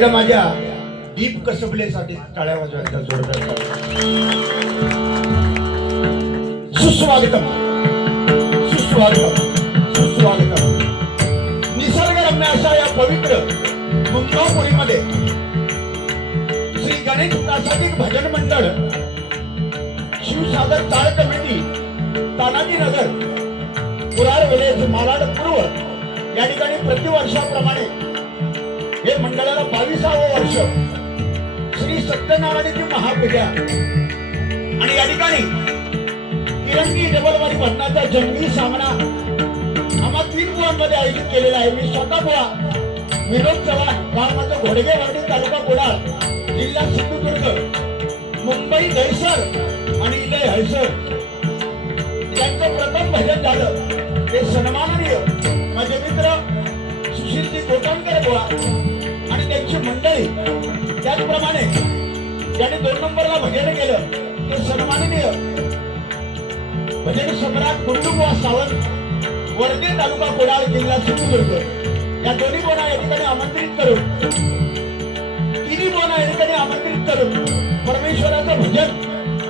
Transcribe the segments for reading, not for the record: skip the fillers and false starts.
एकदा माझ्या दीप कसबलेसाठी टाळ्या वाजवायच्या जोरदार. सुस्वागतम सुस्वागतम सुस्वागतम. निसर्गरम्य अशा या पवित्र मुंगापुरीमध्ये श्री गणेश प्रासादिक भजन मंडळ, शिवसागर टाळ कमिटी, तानाजी नगर, कुरार विलेज, मालाड पूर्व या ठिकाणी प्रतिवर्षाप्रमाणे हे मंडळाला 22वे वर्ष श्री सत्यनारायणाची महापूजा आणि या ठिकाणी तिरंगी डबलवारी भजनाचा जंगी सामना आम्हा 3 बुवांमध्ये आयोजित केलेला आहे. मी स्वतः बुवा विनोद चव्हाण, गाव माझं घोडगेवाडी, तालुका कुडाळ, जिल्हा सिंधुदुर्ग, मुंबई दहिसर आणि इथे हळसर यांचं प्रथम भजन झालं. ते सन्माननीय माझे मित्र सुशीलजी कोटणकर बुवा आणि त्यांची मंडळी, त्याचप्रमाणे ज्यांनी 2 नंबरला भजन केलं ते सन्माननीय भजन सम्राट गुंडूबुवा सावंत, वर्धे तालुका कुडाळ, जिल्हा सिंधुदुर्ग या दोन्ही बोना या ठिकाणी आमंत्रित करून, तिन्ही बोना या ठिकाणी आमंत्रित करून परमेश्वराचं भजन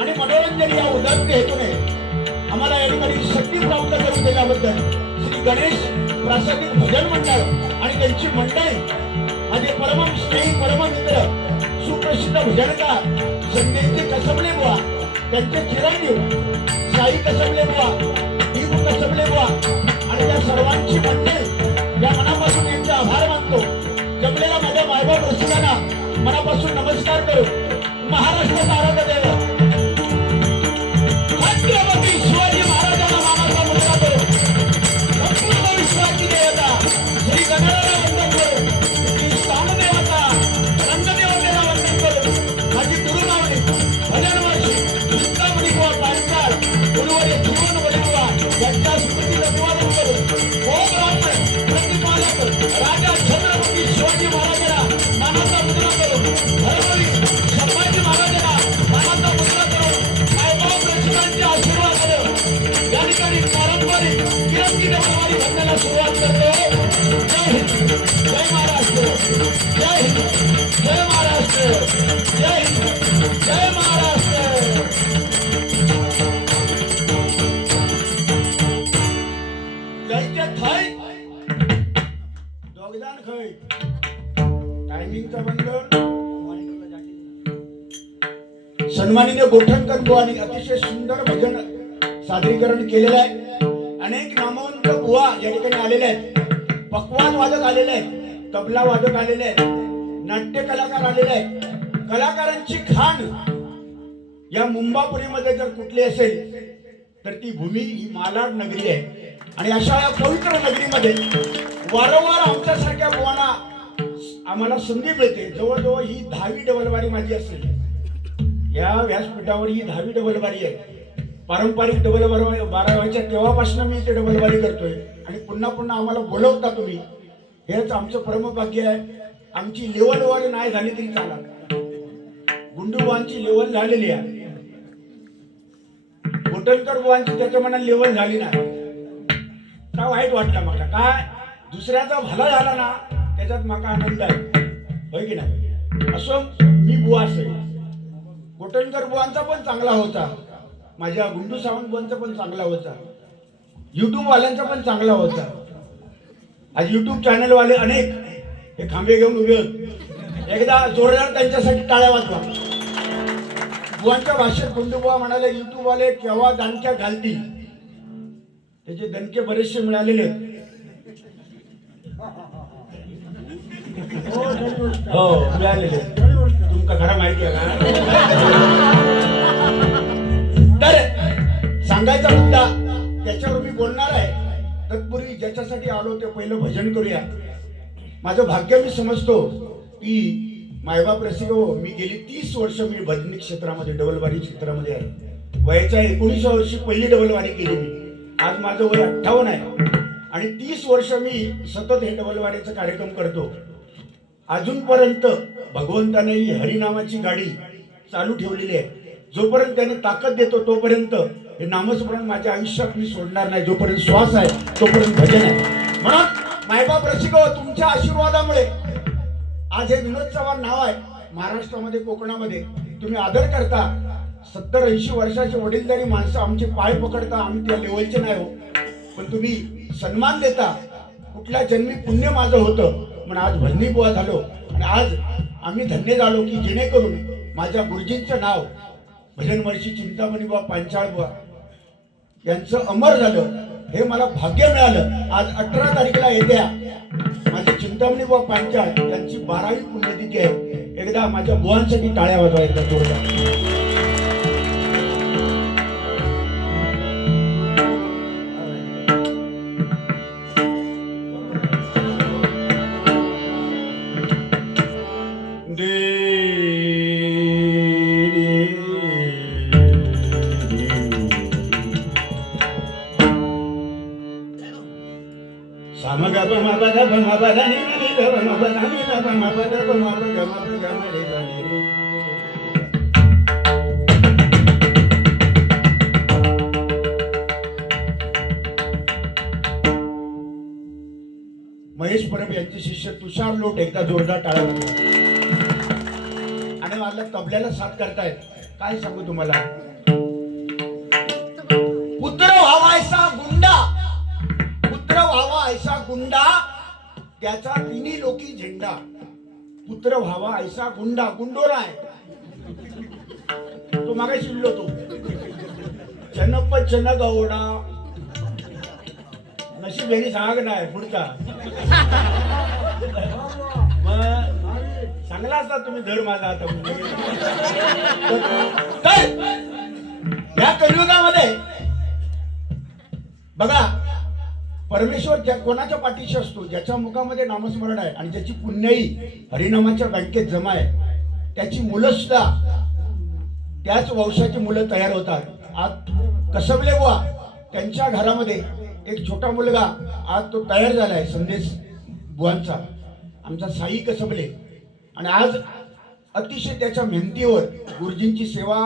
आणि मनोरंजन या उदात्त हेतूने आम्हाला या ठिकाणी शक्ती प्राप्त करून दिल्याबद्दल श्री गणेश प्रासादिक भजन मंडळ आणि त्यांची मंडळी, माझे परम स्नेही परम मित्र सुप्रसिद्ध भजनकार संजयजी कसबले बुवा, त्यांचे चिरंजीव साई कसबले बुवा, दीप कसबले बुवा आणि त्या सर्वांची मंडळी या मनापासून यांचे आभार मानतो. जमलेला माझ्या मायबाप रसिकांना मनापासून नमस्कार करू. महाराष्ट्राचा आराध्य दैवत छत्रपती शिवाजी महाराजांना मानाचा मुलगा करू. संपूर्ण विश्वाची देवता श्री गणरायाला वंदन करू. श्री सामदेवता रंगदेवतेला वंदन करू. माझी गुरुनावणी भजनवर्षी चिंतामणी बुवा पांचाळ, गुरुवारी जीवन वडिलुवा यांच्या स्मृतीला अभिवादन करू. ओम राम प्रतिपालक राजा छत्रपती शिवाजी महाराजांना मानाचा मुलगा करू. हरहरी संभाजी महाराजांना मानाचा मुलगा करू. मायबाप रसिकांचे आशीर्वाद करू. या ठिकाणी पारंपरिक तिरंगी डबलवारी भजनाला सुरुवात करतो. जय हिंद, जय महाराष्ट्र, जय हिंद, जय महाराष्ट्र, जय हिंद, जय महाराष्ट्र. जायच्या थाय दोगदान खय टायमिंगचा बंद. सन्माननीय गोठणकर बुवांनी अतिशय सुंदर भजन सादरीकरण केलेलं आहे. अनेक नामवंत बुवा या ठिकाणी आलेले आहेत. पकवान वादक आलेले आहेत, तबला वादक आलेले आहेत, नाट्य कलाकार आलेले आहेत. कलाकारांची खाण या मुंबापुरीमध्ये जर कुठली असेल तर ती भूमी ही मालाड नगरी आहे. आणि अशा या पवित्र नगरीमध्ये वारंवार आमच्यासारख्या बुवांना आम्हाला संधी मिळते. जवळजवळ ही 10वी डबलवारी माझी असेल. या व्यासपीठावर ही 10वी डबलवारी आहे. पारंपरिक डबलवारीच्या तेव्हापासून मी इथे डबलवारी करतोय आणि पुन्हा पुन्हा आम्हाला बोलवता तुम्ही. हेच आमचं परमभाग्य आहे. आमची लेवलवर नाही झाली तरी चालत. गुंडूबांची लेवल झालेली आहे, गोटणकर बुवांची त्याच्या मनात लेवल झाली नाही. काय वाईट वाटलं मला, काय दुसऱ्याचा भला झाला ना त्याच्यात माका आनंद आहे, होय की नाही. असो मी बुवा असेल, गोटणकर बुवांचा पण चांगला होता, माझ्या गुंडू सावंत बुवांचा पण चांगला होता, युट्यूब वाल्यांचा पण चांगला होता. आज युट्यूब चॅनल वाले अनेक हे खांबे घेऊन उभे होते. एकदा जोरदार त्यांच्यासाठी टाळ्या वाजवा. बुवांच्या भाषेत गुंडू बुवा म्हणाले, युट्यूब वाले केव्हा दानक्या घालतील. त्याचे दणके बरेचसे मिळालेले हो मिळालेले. तुमका खरं माहिती आहे का? तर सांगायचा मुद्दा त्याच्यावर मी बोलणार आहे. तत्पूर्वी ज्याच्यासाठी आलो ते पहिलं भजन करूया. माझं भाग्य मी समजतो की मायबाप रसिक हो, मी गेली 30 वर्ष मी भजनी क्षेत्रामध्ये डबलवारी क्षेत्रामध्ये आहे. वयाच्या 19व्या वर्षी पहिली डबलवारी केली मी. आज माझं वय 58 आहे आणि 30 वर्ष मी सतत हे डबलवारीचा कार्यक्रम करतो. अजूनपर्यंत भगवंताने ही हरिनामाची गाडी चालू ठेवलेली आहे. जोपर्यंत त्याने ताकद देतो तोपर्यंत हे नामस्मरण माझ्या आयुष्यात मी सोडणार नाही. जोपर्यंत श्वास आहे तोपर्यंत भजन आहे. म्हणून मायबाप रसिक तुमच्या आशीर्वादामुळे आज हे विनोद चव्हाण नाव आहे महाराष्ट्रामध्ये, कोकणामध्ये तुम्ही आदर करता. 70-80 वर्षाचे वडीलधारी माणसं आमचे पाय पकडता, आम्ही त्या लेवलचे नाही हो, पण तुम्ही सन्मान देता. कुठल्या जन्मी पुण्य माझं होतं म्हणून आज भजनी बुवा झालो. आणि आज आम्ही धन्य झालो की जेणेकरून माझ्या गुरुजींचं नाव भजन महर्षी चिंतामणी बुवा पांचाळ बुवा यांचं अमर झालं. हे मला भाग्य मिळालं. आज 18 तारखेला येत्या माझे चिंतामणी बुवा पांचाळ यांची 12वी पुण्यतिथी आहे. एकदा माझ्या बुवांसाठी टाळ्या वाजवा एकदा जोरदार. महेश परब यांचे शिष्य तुषार लोट एकदा जोरदार टाळ्या वाजवा. आणि मला तबल्याला साथ करतायत. काय सांगू तुम्हाला, पुत्र व्हावा ऐसा गुंडा, पुत्र व्हावा ऐसा गुंडा, त्याचा तिन्ही लोकी झेंडा. पुत्र व्हावा ऐसा गुंडा, गुंडोरा आहे तो. मागाशी शिल्लो तो चनप चन गौडा, नशीब यांनी सांग नाही पुढचा. मग चांगला असता तुम्ही धड माझा आता. या कलियुगामध्ये बघा, परमेश्वर कोणाच्या पाठीशी असतो, ज्याच्या मुखामध्ये नामस्मरण आहे आणि ज्याची पुण्याई हरिनामाच्या बँकेत जमा आहे, त्याची मुलं सुद्धा त्याच वंशाची मुलं तयार होतात. आज कसबले बुवा त्यांच्या घरामध्ये एक छोटा मुलगा आज तो तयार झालाय, संदेश बुवांचा, आमचा साई कसबले. आणि आज अतिशय त्याच्या मेहनतीवर गुरुजींची सेवा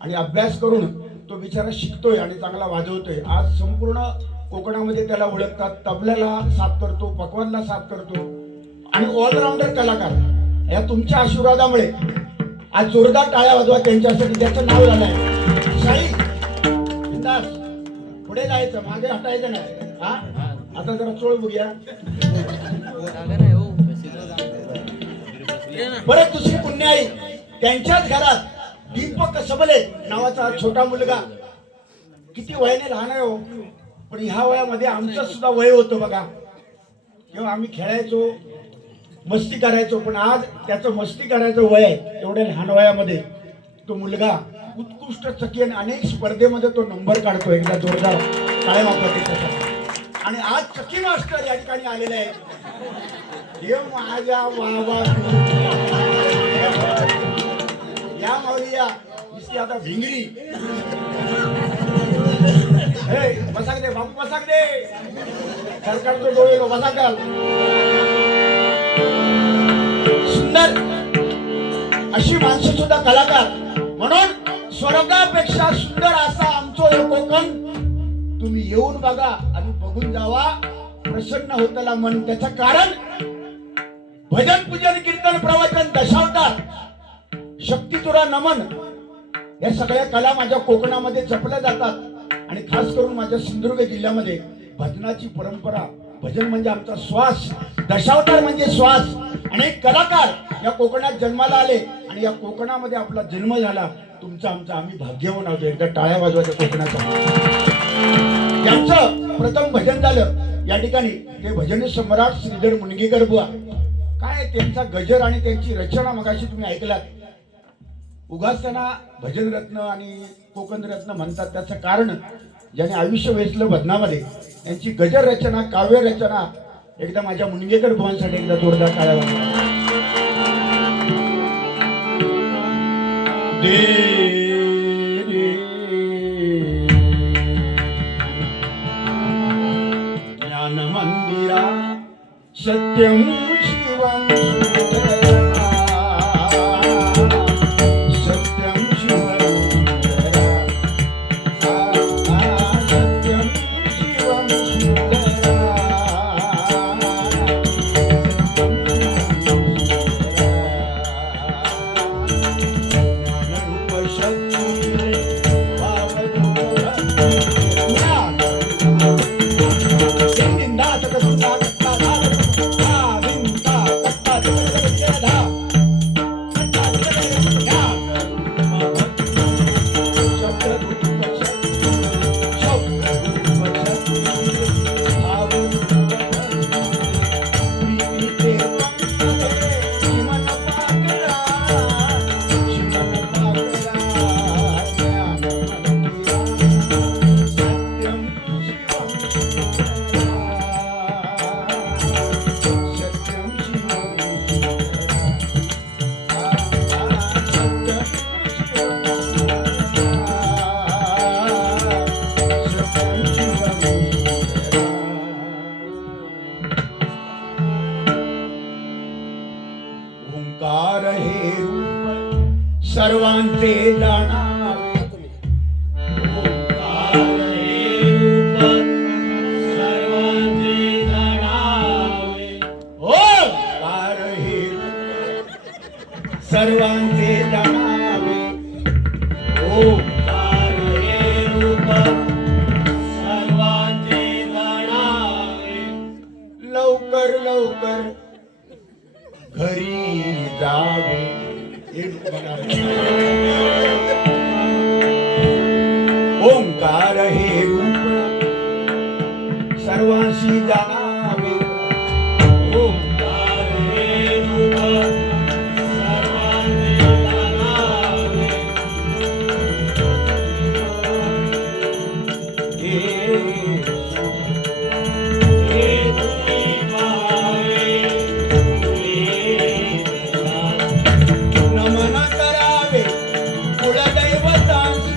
आणि अभ्यास करून तो बिचारा शिकतोय आणि चांगला वाजवतोय. आज संपूर्ण कोकणामध्ये त्याला ओळखतात. तबल्याला साथ करतो, पकवानला साथ करतो आणि ऑलराऊंडर कलाकार. या तुमच्या आशीर्वादामुळे आज जोरदार टाळ्या वाजवा त्यांच्यासाठी. त्याचं नाव झालंय साई बिंदास. पुढे जायचं, मागे हटायचं नाही. हा आता जरा चोळ बघूया. परत दुसरी पुण्याई, त्यांच्याच घरात दीपक सबले नावाचा छोटा मुलगा. किती वयाने लहान आहे हो, पण ह्या वयामध्ये आमचं सुद्धा वय होतं बघा. जेव्हा आम्ही खेळायचो, मस्ती करायचो, पण आज त्याचं मस्ती करायचं वय आहे. एवढ्या लहान वयामध्ये तो मुलगा उत्कृष्ट चकी आणि अनेक स्पर्धेमध्ये तो नंबर काढतो. एकदा जोरदार टाळ्या वाजवा त्याच्यासाठी. आणि आज चकी मास्टर या ठिकाणी आलेले आहेत. हे माझ्या वावा या माऊलिया नुसती आता भिंगरी. बसाक दे बापू, बसाक दे. सरकारचं डोळे बसा काल. सुंदर अशी माणसं सुद्धा कलाकार. म्हणून स्वर्गापेक्षा सुंदर असा आमचं हे कोकण. तुम्ही येऊन बघा आणि बघून जावा, प्रसन्न होतला मन. त्याचं कारण भजन, पूजन, कीर्तन, प्रवचन, दशावतार, शक्ती तुरा नमन, या सगळ्या कला माझ्या कोकणामध्ये जपल्या जातात. आणि खास करून माझ्या सिंधुदुर्ग जिल्ह्यामध्ये भजनाची परंपरा. भजन म्हणजे आमचा श्वास, दशावतार म्हणजे श्वास. अनेक कलाकार या कोकणात जन्माला आले आणि या कोकणामध्ये आपला जन्म झाला. तुमचा आमचा आम्ही भाग्यवान आहोत. एकदा टाळ्या वाजवायच्या कोकणाचा. यांचं प्रथम भजन झालं या ठिकाणी. ते भजन सम्राट श्रीधर मुनगेकर बुवा. काय त्यांचा गजर आणि त्यांची रचना मगाशी तुम्ही ऐकलात. उगाच त्यांना भजन रत्न आणि कोकण रत्न म्हणतात. त्याचं कारण ज्याने आयुष्य वेचलं भजनामध्ये, त्यांची गजर रचना, काव्य रचना. एकदा माझ्या मुनगेकर बुवांसाठी एकदा जोरदार टाळ्या वाजवा. ज्ञान मंदिरा सत्यम शिवम ओंकार हे रूप सर्वांचे जाणावे. ओंकार हे रूप सर्वांचे जाणावे. ओंकार हे रूप सर्वांचे जाणावे. ओंकार हे रूप सर्वांचे जाणावे. लवकर लवकर घरी जावे. ओंकार हे रूप सर्वांशी जाणावे. ओंकार हे रूप सर्वांशी जाणावे. हे तुम्ही पाहावे. नमन करावे कुलदैवतांची.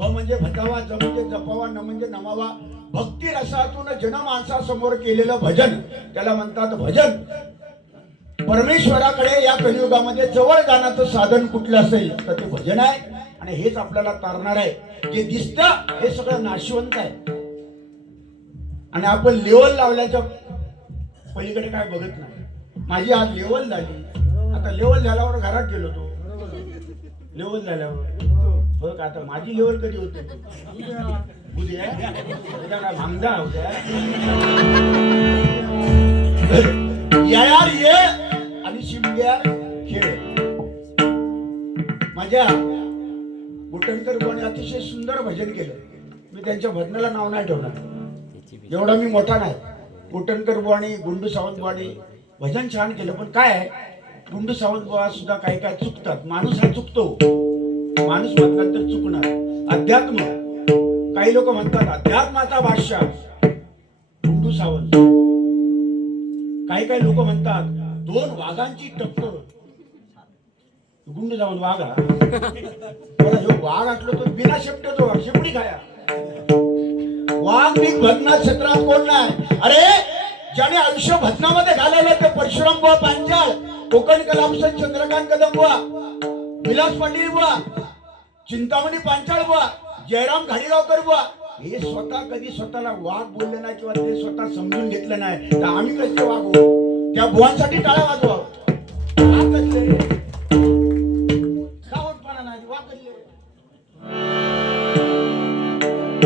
भ म्हणजे भजावा, ज म्हणजे जपावा, न म्हणजे नमावा. भक्ती रसातून जनमानसासमोर केलेलं भजन त्याला म्हणतात भजन. परमेश्वराकडे या कलियुगामध्ये जवळ जाण्याचं साधन कुठलं असेल तर ते भजन आहे. आणि हेच आपल्याला तारणार आहे. जे दिसतं हे सगळं नाशवंत आहे. आणि आपण लेवल लावल्याच्या पलीकडे काय बघत नाही. माझी आज लेवल झाली. आता लेवल झाल्यावर घरात गेलो तो. लेवल झाल्यावर बघ आता माझी लेवल कधी होते. उद्या काय भांगदा उद्या यार ये आणि शिमग्यार खेळ. माझ्या गोटणकर बुवाने अतिशय सुंदर भजन केलं. मी त्यांच्या भजनाला नाव नाही ठेवणार, एवढा मी मोठा नाही. गोटणकर बुवाने, गुंडू सावंत बुवाने भजन छान केलं. पण काय आहे, गुंडू सावंत बुवा सुद्धा काही काय चुकतात. माणूस हा चुकतो, माणूस म्हणतात तर चुकणार. अध्यात्म, काही लोक म्हणतात अध्यात्माचा बादशाह गुंडू सावंत. काही काही लोक म्हणतात दोन वाघांची टक्कर. गुंडू सावंत वाघ वाघ असलो तो बिना शेपटेचो शेपटी खाया. वाघ मी भजना क्षेत्रात कोण नाही. अरे ज्याने आयुष्य भजनामध्ये घालवलं ते परशुराम बुवा पांचाळ, कोकण कलाभूषण चंद्रकांत कदम बुवा, विलास पाटील बुवा, चिंतामणी पांचाळ बुवा, जयराम घाडीगावकर बुवा हे स्वतः कधी स्वतःला वाघ बोलले नाही किंवा ते स्वतः समजून घेतलं नाही. तर आम्ही कसे वाघ हो? त्या बुवांसाठी टाळ्या वाजवा.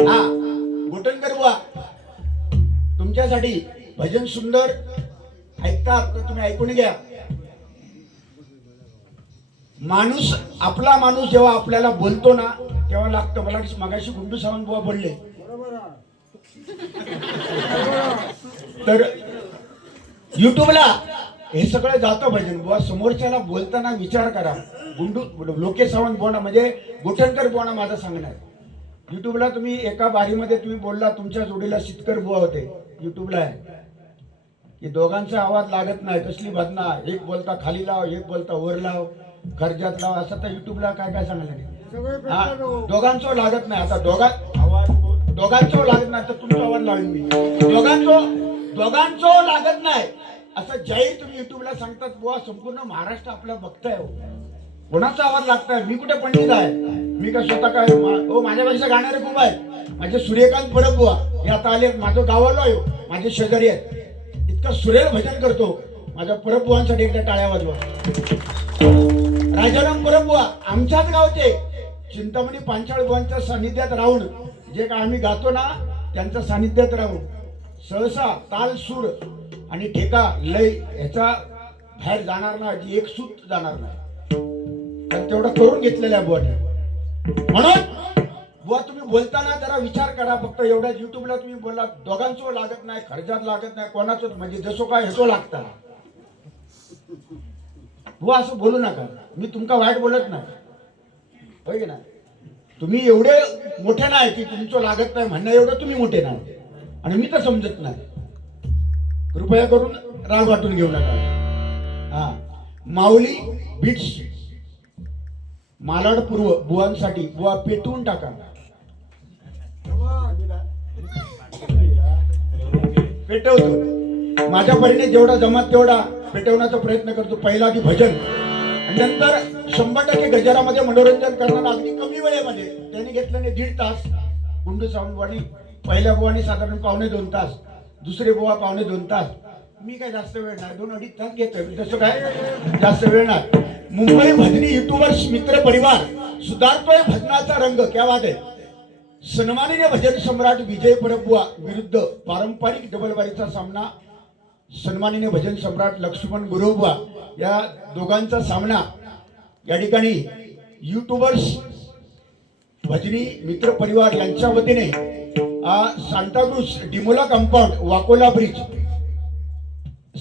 हा गोटणकर बुवा तुमच्यासाठी भजन सुंदर ऐकतात तर तुम्ही ऐकून घ्या. माणूस, आपला माणूस जेव्हा आपल्याला बोलतो ना तेव्हा लागतं. मला मगाशी गुंडू सावंत बुवा बोलले तर युट्यूबला हे सगळं जातं भजन. बुवा समोरच्याला बोलताना विचार करा. गुंडू लोकेश सावंत बुवा म्हणजे गोटणकर बुवा माझं सांगणं आहे. युट्यूबला तुम्ही एका बारीमध्ये तुम्ही बोलला, तुमच्या जोडीला शितकर बुवा होते. युट्यूबला आहे की दोघांचा आवाज लागत नाही. कसली भजना, एक बोलता खाली लाव, एक बोलता वर लाव, खर्जात लाव, असं तर युट्यूबला काय काय सांगलं नाही. दोघांचं लागत नाही. आता दोघांचं लागत नाही तर तुमचा आवाज लावेल मी. दोघांचं लागत नाही असं जाहीर तुम्ही युट्यूबला सांगतात. बुवा संपूर्ण महाराष्ट्र आपला बघताय. कोणाचा आवाज लागताय? मी कुठे पंडित आहे? मी काय स्वतः काय हो? माझ्यापेक्षा गाणारे खूप आहेत. माझे सूर्यकांत परब बुवा हे आता आले. माझं गावाला आहे, माझे शेजारी आहेत. इतकं सुरेल भजन करतो. माझ्या परब बुवांसाठी एकदा टाळ्या वाजवा. राजाराम परब बुवा आमच्याच गावचे, चिंतामणी पांचाळ बुवांच्या सानिध्यात राहून जे काय आम्ही गातो ना त्यांच्या सानिध्यात राहून सहसा ताल, सूर आणि ठेका लय ह्याचा बाहेर जाणार नाही, एक सूत जाणार नाही. तेवढं करून घेतलेलं आहे बुवाने. म्हणून बुवा तुम्ही बोलताना जरा विचार करा. फक्त एवढ्याच युट्यूबला तुम्ही बोलला दोघांचं लागत नाही, खर्चात लागत नाही, कोणाचं म्हणजे जसं काय हेचो लागता. बुवा असं बोलू नका. मी तुमका वाईट बोलत नाही, होय की नाही. तुम्ही एवढे मोठे नाही की तुमचं लागत नाही म्हणणं एवढं तुम्ही मोठे नाही. आणि मी तर समजत नाही. कृपया करून राग वाटून घेऊ नका. हा माऊली बीट्स मालाड पूर्व बुवांसाठी बुवा पेटवून टाका. पेटवतो माझ्या परीने जेवढा जमात तेवढा पेटवण्याचा प्रयत्न करतो. पहिला आधी भजन आणि नंतर 100% गजरामध्ये मनोरंजन करणार अगदी कमी वेळेमध्ये. त्याने घेतलं 1.5 तास. गुंडू सावंत बुवानी पहिल्या बुवानी साधारण 2.25 तास, दुसरे बुवा 2.25 तास. मी काय जास्त वेळ नाही, 2-2.5 तास घेतोय. तसं काय जास्त वेळ नाही. मुंबई भजनी युट्यूबर्स मित्र परिवार सुधारतोय भजनाचा रंग. क्या बात आहे. सन्माननीय भजन सम्राट विजय परब बुवा विरुद्ध पारंपरिक डबलबारीचा सामना. सन्माननीय भजन सम्राट लक्ष्मण गुरुबुवा या दोघांचा सामना या ठिकाणी युट्यूबर्स भजनी मित्र परिवार यांच्या वतीने सांताक्रूज डिमोला कंपाऊंड वाकोला ब्रिज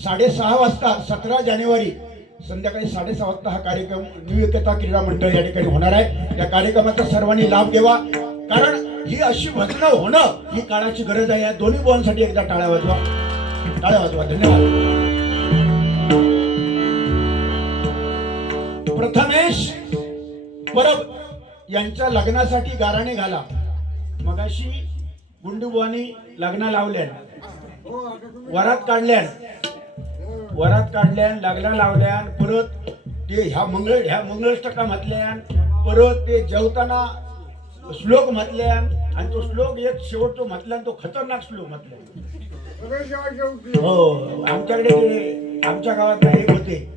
6:30 वाजता 17 जानेवारी संध्याकाळी 6:30 वाजता हा कार्यक्रम न्यू एकता क्रीडा मंडळ या ठिकाणी होणार आहे. या कार्यक्रमाचा सर्वांनी लाभ घ्यावा. कारण ही अशी भजनं होणं ही काळाची गरज आहे. या दोन्ही बुवांसाठी एकदा टाळ्या वाजवा, टाळ्या वाजवा. धन्यवाद. प्रथमेश परब यांच्या लग्नासाठी गाराणे घाला. मगाशी गुंडूबानी लग्न लावल्या, वरात काढल्या, लग्न लावल्या, परत ते ह्या मंगळष्टका म्हटल्या, परत ते जेवताना श्लोक म्हटल्या, आणि तो श्लोक एक शेवटचा म्हटला, तो खतरनाक श्लोक म्हटला. हो, आमच्याकडे ते आमच्या गावात एक होते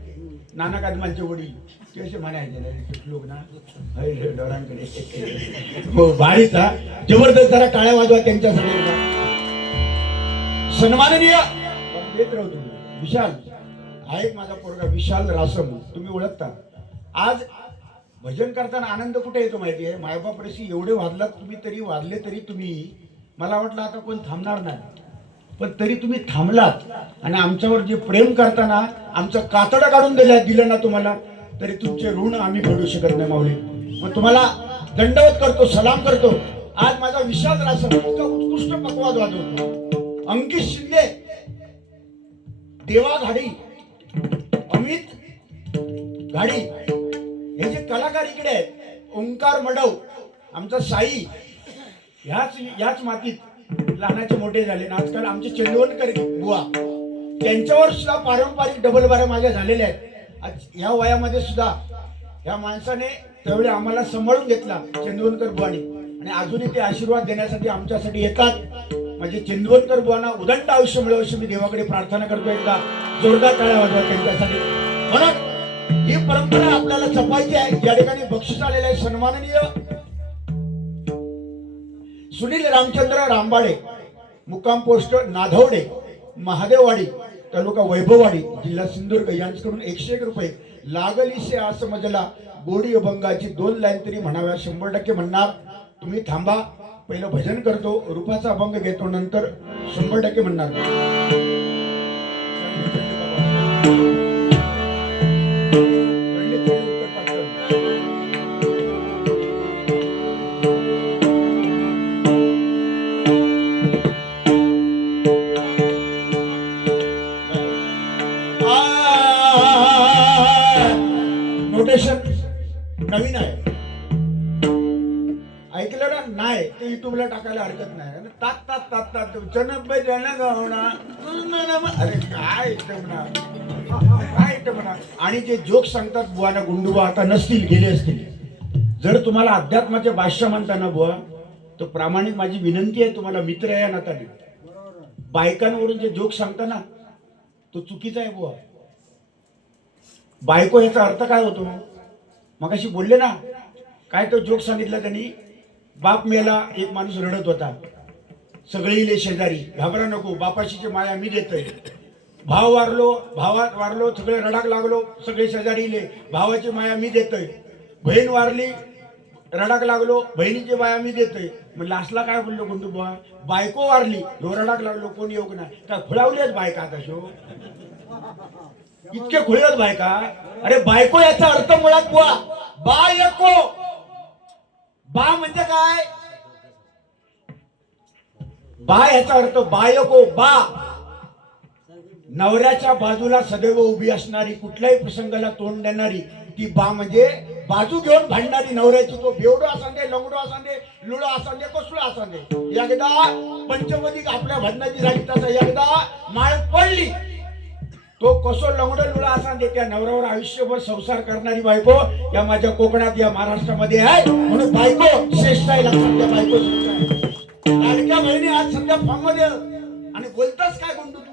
नाना कदमांचे वडील, ते असे म्हणायचे श्लोक ना डोरांकडे. हो, भारीचा जबरदस्त. जरा टाळ्या वाजवा त्यांच्यासाठी. सन्माननीय देत राहतो विशाल आहे माझा पोरगा विशाल रासम, तुम्ही ओळखता. आज भजन करताना आनंद कुठे येतो माहिती आहे? मायबापरेशी एवढे वाजलात तुम्ही, तरी वाजले तरी तुम्ही, मला वाटलं आता कोण थांबणार नाही, पण तरी तुम्ही थांबलात. आणि आमच्यावर जे प्रेम करताना आमचं कातडं काढून दिलं ना तुम्हाला, तरी तुमचे ऋण आम्ही फेडू शकत नाही माऊली. मग तुम्हाला दंडवत करतो, सलाम करतो. आज माझा विशाल रासम इतका उत्कृष्ट पकवाद वाजवतो. अंकित शिंदे, देवा घाडी, अमित घाडी, हे जे कलाकार इकडे आहेत, ओंकार मडव, आमचा साई, ह्याच मातीत लहानाचे मोठे झाले. आजकाल आमचे चंदवनकर बुवा, त्यांच्यावर सुद्धा पारंपरिक डबल बाऱ्या माझ्या झालेल्या आहेत. आज ह्या वयामध्ये सुद्धा ह्या माणसाने त्यावेळी आम्हाला सांभाळून घेतला, चंदवनकर बुवानी, आणि अजूनही ते आशीर्वाद देण्यासाठी आमच्यासाठी येतात. म्हणजे चंदवनकर बुवांना उदंड आयुष्य मिळो अशी मी देवाकडे प्रार्थना करतो. एकदा जोरदार टाळ्या वाजवा त्यांच्यासाठी. म्हणून ही परंपरा आपल्याला जपायची आहे. या ठिकाणी बक्षीस आलेलं आहे. सन्माननीय सुनील रामचंद्र रामबाडे, मुक्काम पोस्ट नाधवडे, महादेववाडी, तालुका वैभववाडी, जिल्हा सिंधुदुर्ग, यांच्याकडून 101 रुपये. लागलीसे असं मजला गोडी अभंगाची 2 लाईन तरी म्हणाव्या. 100% म्हणणार. तुम्ही थांबा, पहिलं भजन करतो, रूपाचा अभंग घेतो, नंतर 100% म्हणणार. नोटेशन नवीन आहे, ऐकलं ना? नाही ते युट्यूबला टाकायला हरकत नाही. अरे काय म्हणा. आणि जे जोक सांगतात बुवाना गुंडुबा आता नसतील, गेले असतील. जर तुम्हाला अध्यात्माचे भाष्य म्हणताना बुवा, तर प्रामाणिक माझी विनंती आहे तुम्हाला, मित्र आहे ना, तरी बायकांवरून जे जोक सांगता ना, तो चुकीचा आहे बुवा. बायको याचा अर्थ काय होतो? मगाशी बोलले ना, काय तो जोक सांगितला त्यांनी. बाप मेला, एक माणूस रडत होता, सगळे इले शेजारी, घाबरा नको, बापाशीची माया मी देतोय. भाव वारलो, सगळे रडाक लागलो, सगळे शेजारी इले, भावाची माया मी देतोय. बहीण वारली, रडाक लागलो, बहिणीची माया मी देतोय. मग लास्टला काय बोललो गुंडूबा? बायको वारली, रडाक लागलो, कोणी येऊ नाही. काय खुळावलीच बायका आता शो, इतके खुळत बायका. अरे बायको याचा अर्थ मुळात बुवा बायको. बा म्हणजे काय? बा याचा अर्थ बायको, बा. नवऱ्याच्या बाजूला सदैव उभी असणारी, कुठल्याही प्रसंगाला तोंड देणारी ती बा. म्हणजे बाजू घेऊन भांडणारी नवऱ्याची. तो बेवडो असांदे, लंगडो असांदे, लुडो असांदे, कसलो असांदे. एकदा पंचवदी आपल्या भांडणाची झाली, तसा एकदा माळ पडली, तो कसो लंगडो लुडा असा दे, त्या नवऱ्यावर आयुष्यभर संसार करणारी बायको या माझ्या कोकणात, या महाराष्ट्रामध्ये आहे. म्हणून बायको श्रेष्ठ आहे, लक्षात घ्या. बायको श्रेष्ठ आहे. लाडक्या बहिणी आज सध्या फॉर्म मध्ये, आणि बोलताच काय गुंडू तू?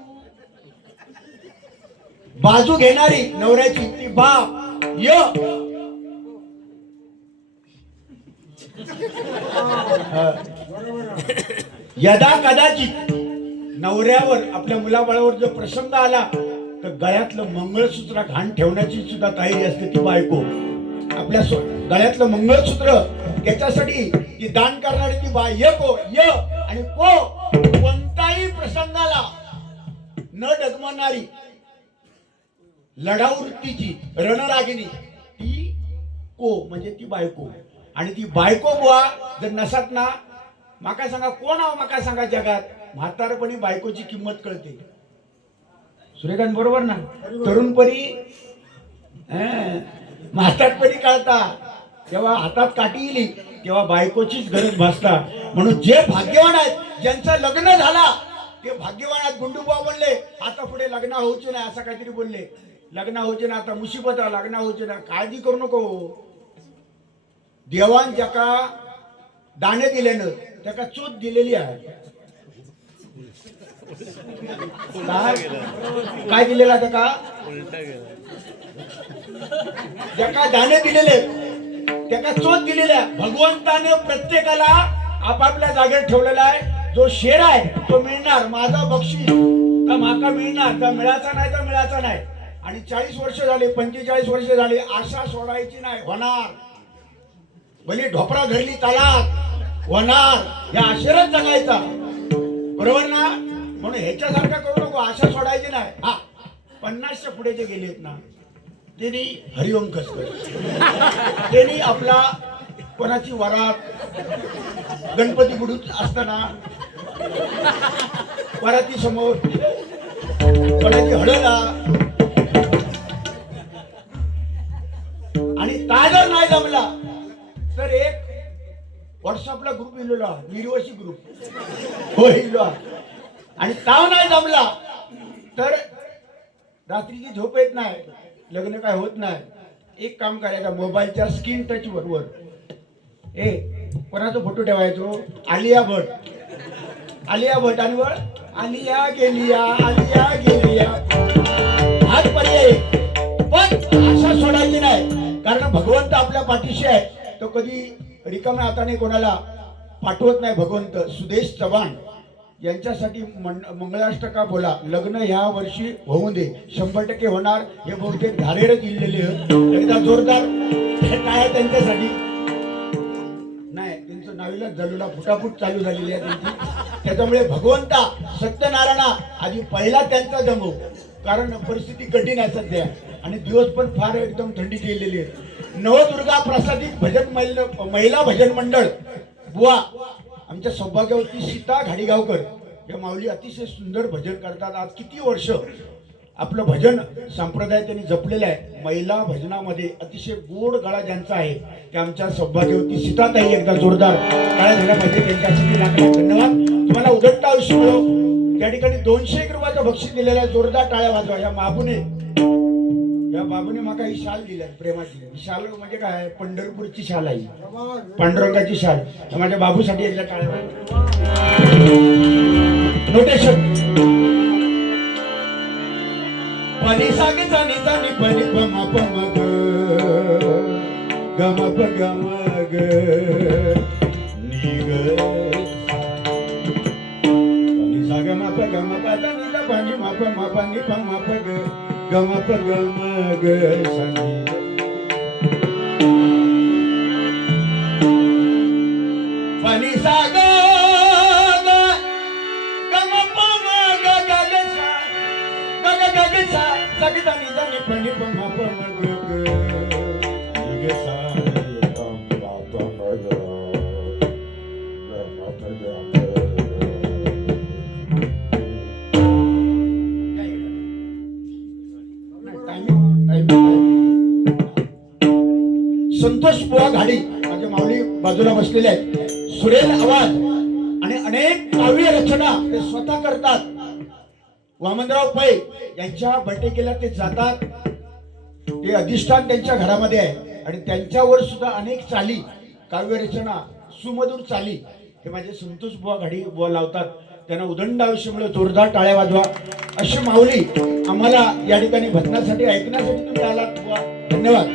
बाजू घेणारी नवऱ्याची ती बाप य. यदा कदाचित नवऱ्यावर, आपल्या मुलाबाळावर जो प्रसंग आला, तर गळ्यातलं मंगळसूत्र घाण ठेवण्याची सुद्धा तयारी असते ती बायको. आपल्या गळ्यातलं मंगळसूत्र त्याच्यासाठी ती दान करणारी ती बायको य. आणि को, कोणताही प्रसंगाला न डगमणारी, लढाऊ वृत्तीची, रणरागिणी ती को, म्हणजे ती बायको. आणि ती बायको बुवा जर नसत ना, माका सांगा कोण आहो, माका सांगा जगात म्हातारपणी बायकोची किंमत कळते. सूर्यकांत बरोबर ना? तरुणपणी म्हातारपणी कळता, तेव्हा हातात काठी येईल तेव्हा बायकोचीच गरज भासता. म्हणून जे भाग्यवान आहेत ज्यांचं लग्न झाला ते भाग्यवान आहेत. गुंडूबा बोलले आता पुढे लग्न होऊचे नाही असं काहीतरी बोलले. लग्न होचे ना आता मुसीबत लग्न होचे ना. काळजी करू नको. देवान ज्याका दाणे दिलेलं त्याका चूत दिलेली आहे. काय दिलेला त्याका ज्याका दाणे दिलेले त्याका चोच दिलेल्या. भगवंताने प्रत्येकाला आपापल्या जागेत ठेवलेला आहे. जो शेर आहे तो मिळणार माझा बक्षीस तर माका मिळणार. तर मिळायचा नाही तर मिळायचा नाही. आणि 40 वर्ष झाले 45 वर्ष झाले आशा सोडायची नाही. होणार भले ढोपरा धरली तालात होणार. या आशेरच जगायचा बरोबर ना. म्हणून ह्याच्यासारखं करू नको. आशा सोडायची नाही. हा 50च्या पुढे जे गेलेत ना त्यांनी हरिओम खसखस त्यांनी आपला कोणाची वरात गणपती बुडूत असताना वराती समोर कोणाची हळदा आणि ताजर नाही जमला तर एक व्हॉट्सअपला ग्रुप इलेला निर्वशी ग्रुप हो इलो. आणि ताव नाही जमला तर रात्रीची झोप येत नाही लग्न काय होत नाही. एक काम करायचं मोबाईलच्या स्क्रीन टच बरोबर कोणाचा फोटो ठेवायचो आलिया भट. आलिया भट आणि वर आलिया गेलिया आलिया गेलिया हाच पर्याय. पण आशा सोडायची नाही कारण भगवंत आपल्या पाठीशी आहे. तो कधी रिकाम्या हाताने कोणाला पाठवत नाही भगवंत. सुदेश चव्हाण यांच्यासाठी मंगळाष्टका बोला. लग्न ह्या वर्षी होऊ दे 100% होणार. हे बहुतेक धारेरच इल्लेले एकदा जोरदार काय त्यांच्यासाठी नाही. त्यांचं नावीला जलूला फुटाफूट चालू झालेली आहे त्यांची. त्याच्यामुळे भगवंता सत्यनारायणा आधी पहिला त्यांचा जमव कारण परिस्थिती कठीण आहे सध्या आणि दिवस पण फार एकदम थंडी गेलेली आहे. नवदुर्गा प्रसादित भजन महिला भजन मंडळ बुवा आमच्या सौभाग्यवती सीता घाडीगावकर या माऊली अतिशय सुंदर भजन करतात. आज किती वर्ष आपलं भजन संप्रदाय त्यांनी जपलेलं आहे. महिला भजनामध्ये अतिशय गोड गळा ज्यांचा आहे ते आमच्या सौभाग्यवती सीताताई. एकदा जोरदार टाळ्या झाल्या पाहिजे त्यांच्यासाठी. धन्यवाद. तुम्हाला उदंड आयुष्य मिळो. त्या ठिकाणी 201 रुपयाचं बक्षीस दिलेलं आहे. जोरदार टाळ्या वाजवा. या बाबूने माका ही शाल दिली प्रेमाची. ही शाल म्हणजे काय पंढरपूरची शाल आहे. पांडुरंगाची शाल. माझ्या बाबूसाठी एकदा टाळ्या. नोटेशन पनी सागे जानी जानी पनी पमा पम गम प गम ग नी ग पनी सागे मा प गम प जानी दा पानी मा प मा पानी पमा प ग गम प गम ग सनी पनी सागे सगळी जाणी पणी पमा पमा ग ग ग सा पम पा पम ग ग प ग संतोष बुवा घाडी माझे माऊली बाजूला बसलेले आहेत. सुरेल आवाज आणि अनेक काव्य रचना ते स्वतः करतात. वामनराव पै यांच्या बैठकीला ते जातात. ते अधिष्ठान त्यांच्या घरामध्ये आहे आणि त्यांच्यावर सुद्धा अनेक चाली काव्य रचना सुमधुर चाली हे माझे संतोष बुवा घाडी बुवा लावतात. त्यांना उदंड आयुष्य मिळो. जोरदार टाळ्या वाजवा. अशी माऊली आम्हाला या ठिकाणी भजनासाठी ऐकण्यासाठी तुम्ही आलात बुवा. धन्यवाद.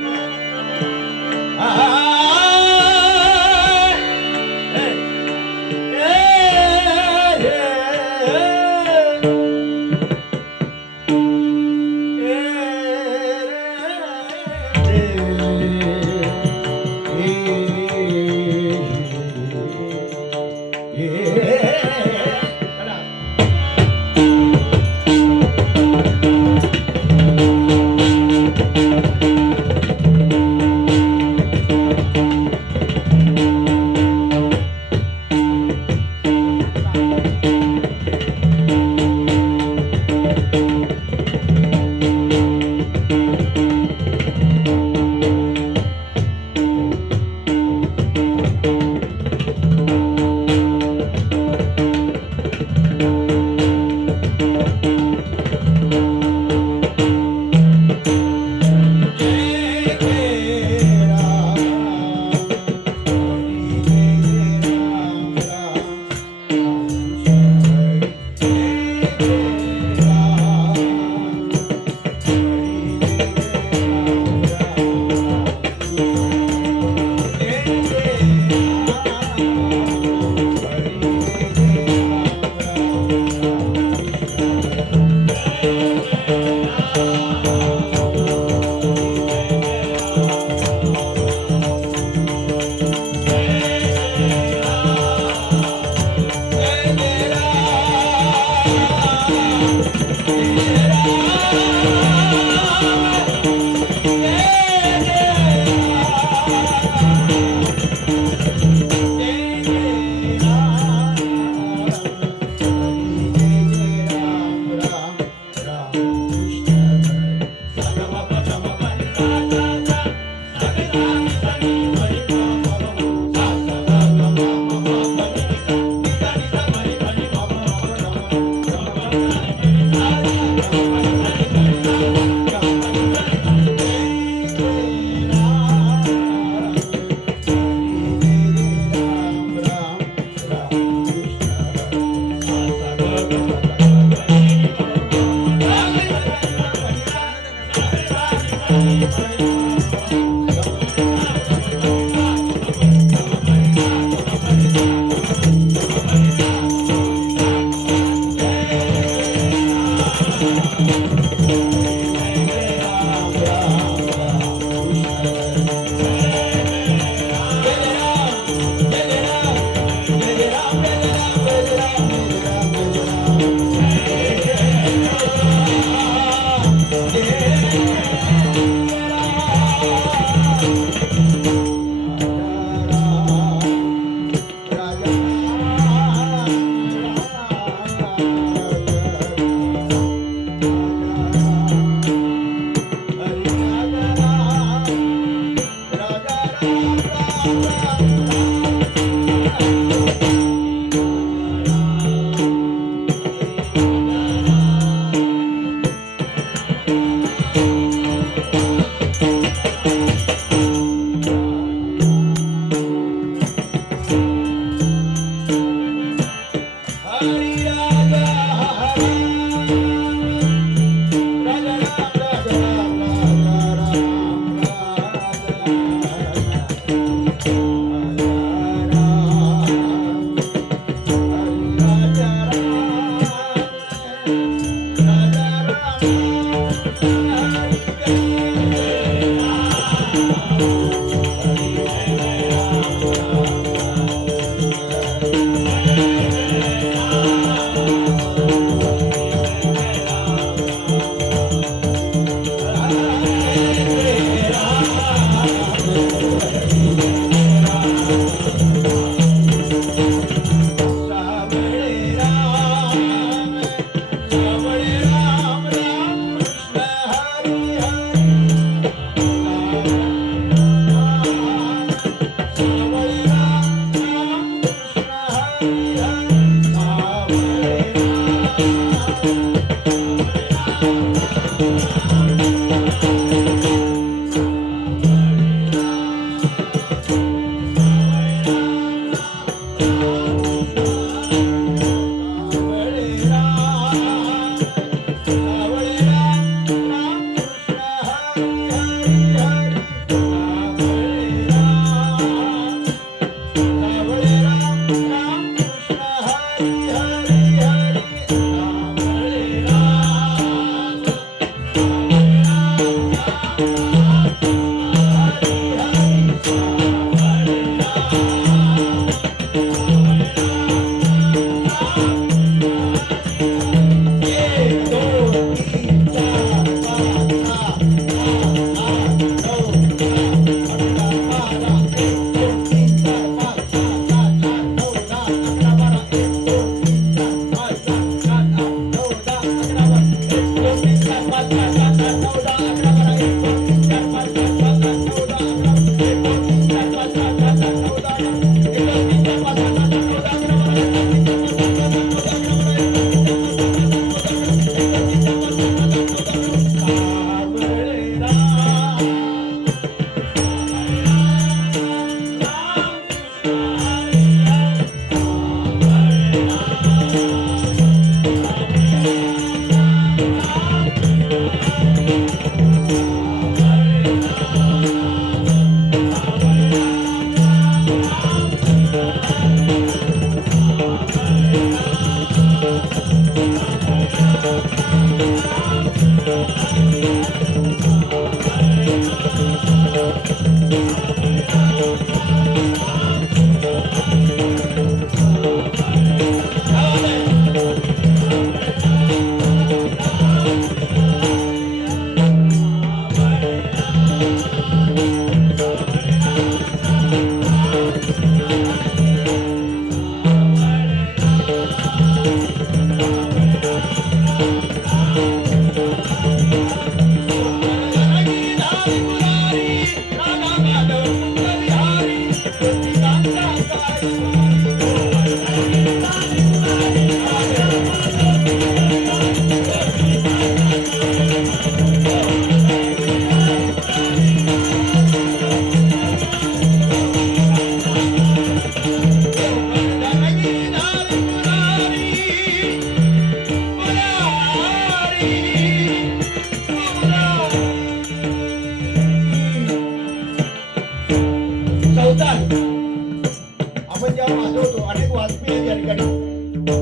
आपण जेव्हा वाजवतो अनेक वाजपेयी या ठिकाणी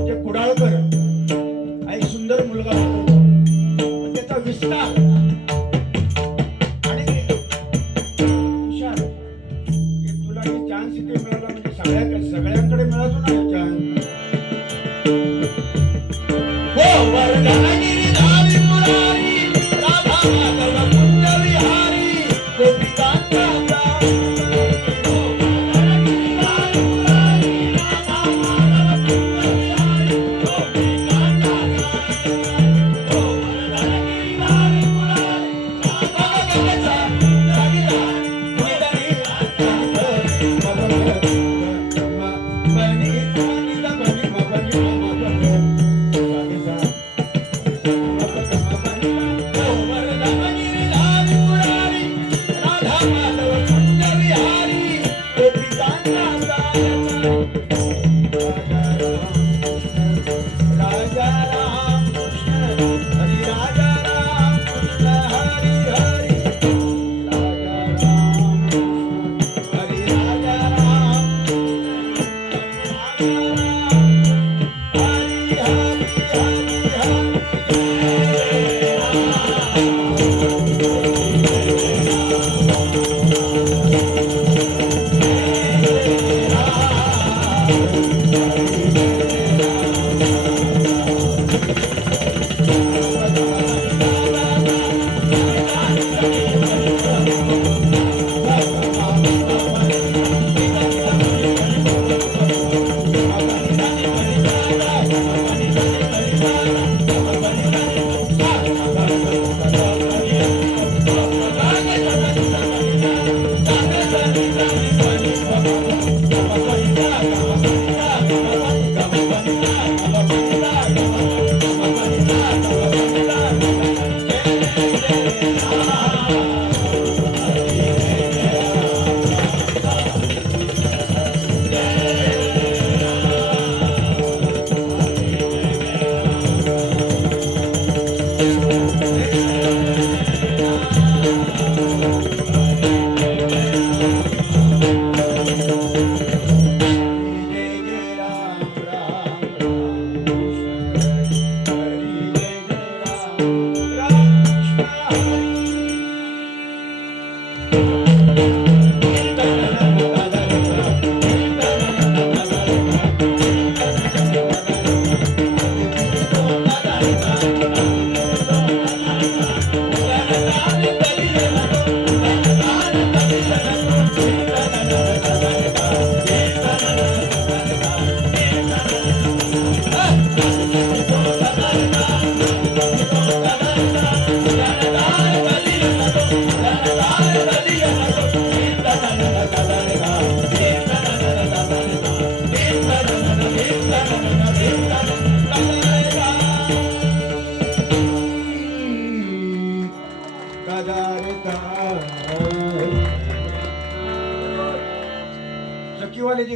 जे कुडाळकर एक सुंदर मुलगा होता त्याचा विस्तार आणि हुशार तुला चान्स इथे मिळाला म्हणजे सगळ्यांकडे मिळातो ना चान्स हो वरदानगिरी धावी मुरारी राधा माधव कुंज विहारी गोपिकांता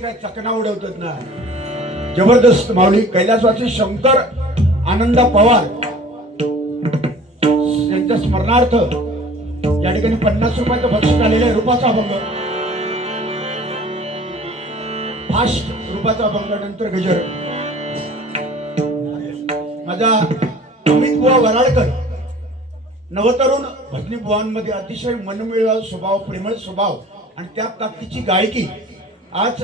काय चकना उडवतात ना. जबरदस्त माऊली कैलासवासी शंकर आनंदा पवार यांच्या स्मरणार्थ या ठिकाणी 50 रुपयाचं बक्षीस आलेलं आहे. रूपाचा अभंग, फास्ट रूपाचा अभंग, नंतर गजर. माझा अमित बुवा वराळकर नवतरुण भजनी बुवांमध्ये अतिशय मनमिळाव स्वभाव, प्रेमळ स्वभाव आणि त्या ताकदीची गायकी. आज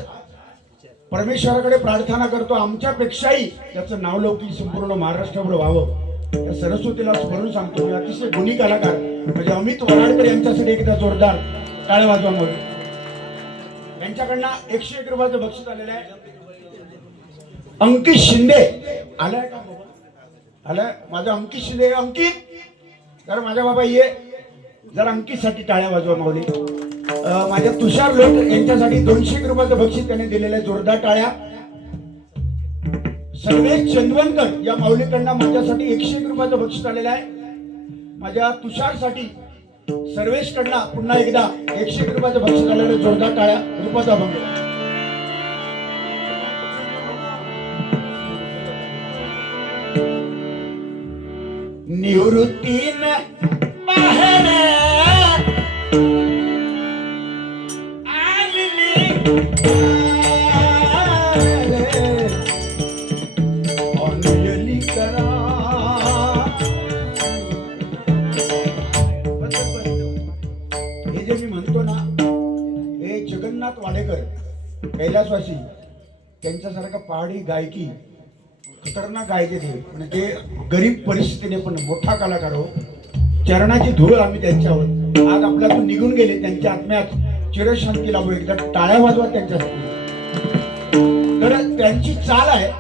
परमेश्वराकडे प्रार्थना करतो आमच्यापेक्षाही त्याचं नावलौकिक संपूर्ण महाराष्ट्रावर व्हावं. त्या सरस्वतीला स्मरून सांगतो मी, अतिशय गुणी कलाकार म्हणजे अमित वराळकर यांच्यासाठी एकदा जोरदार टाळ्या वाजवा म्हणून. यांच्याकडनं 101 रुपयाचं बक्षीस आलेलं आहे. अंकित शिंदे आलाय का? आलाय माझा अंकित शिंदे. अंकित जरा माझ्या बाबा ये जरा अंकितसाठी टाळ्या वाजवा माऊली. माझ्या तुषार लोट यांच्यासाठी 201 रुपयाचं बक्षीस त्याने दिलेलं आहे. जोरदार टाळ्या. सर्वेश चंदवनकर या माऊलीकडनं माझ्यासाठी 101 रुपयाचं बक्षीस आलेलं आहे. माझ्या तुषारसाठी सर्वेश कडनं पुन्हा एकदा 101 रुपयाचं बक्षीस आलेलं आहे. जोरदार टाळ्या. रूपाचा अभंग. निवृत्तीन बाहेर आलेली अंजली करा. हे जे मी म्हणतो ना, हे जगन्नाथ वाडेकर कैलासवासी त्यांच्यासारखा पहाडी गायकी खतरनाक गायचे ते, म्हणजे ते गरीब परिस्थितीने पण मोठा कलाकार हो. चरणाची धूळ आम्ही त्यांच्यावर. आज आपल्यातून निघून गेले, त्यांच्या आत्म्यात चिरशांती लाभो. एकदा टाळ्या वाजवा त्यांच्यासाठी. तर त्यांची चाल आहे.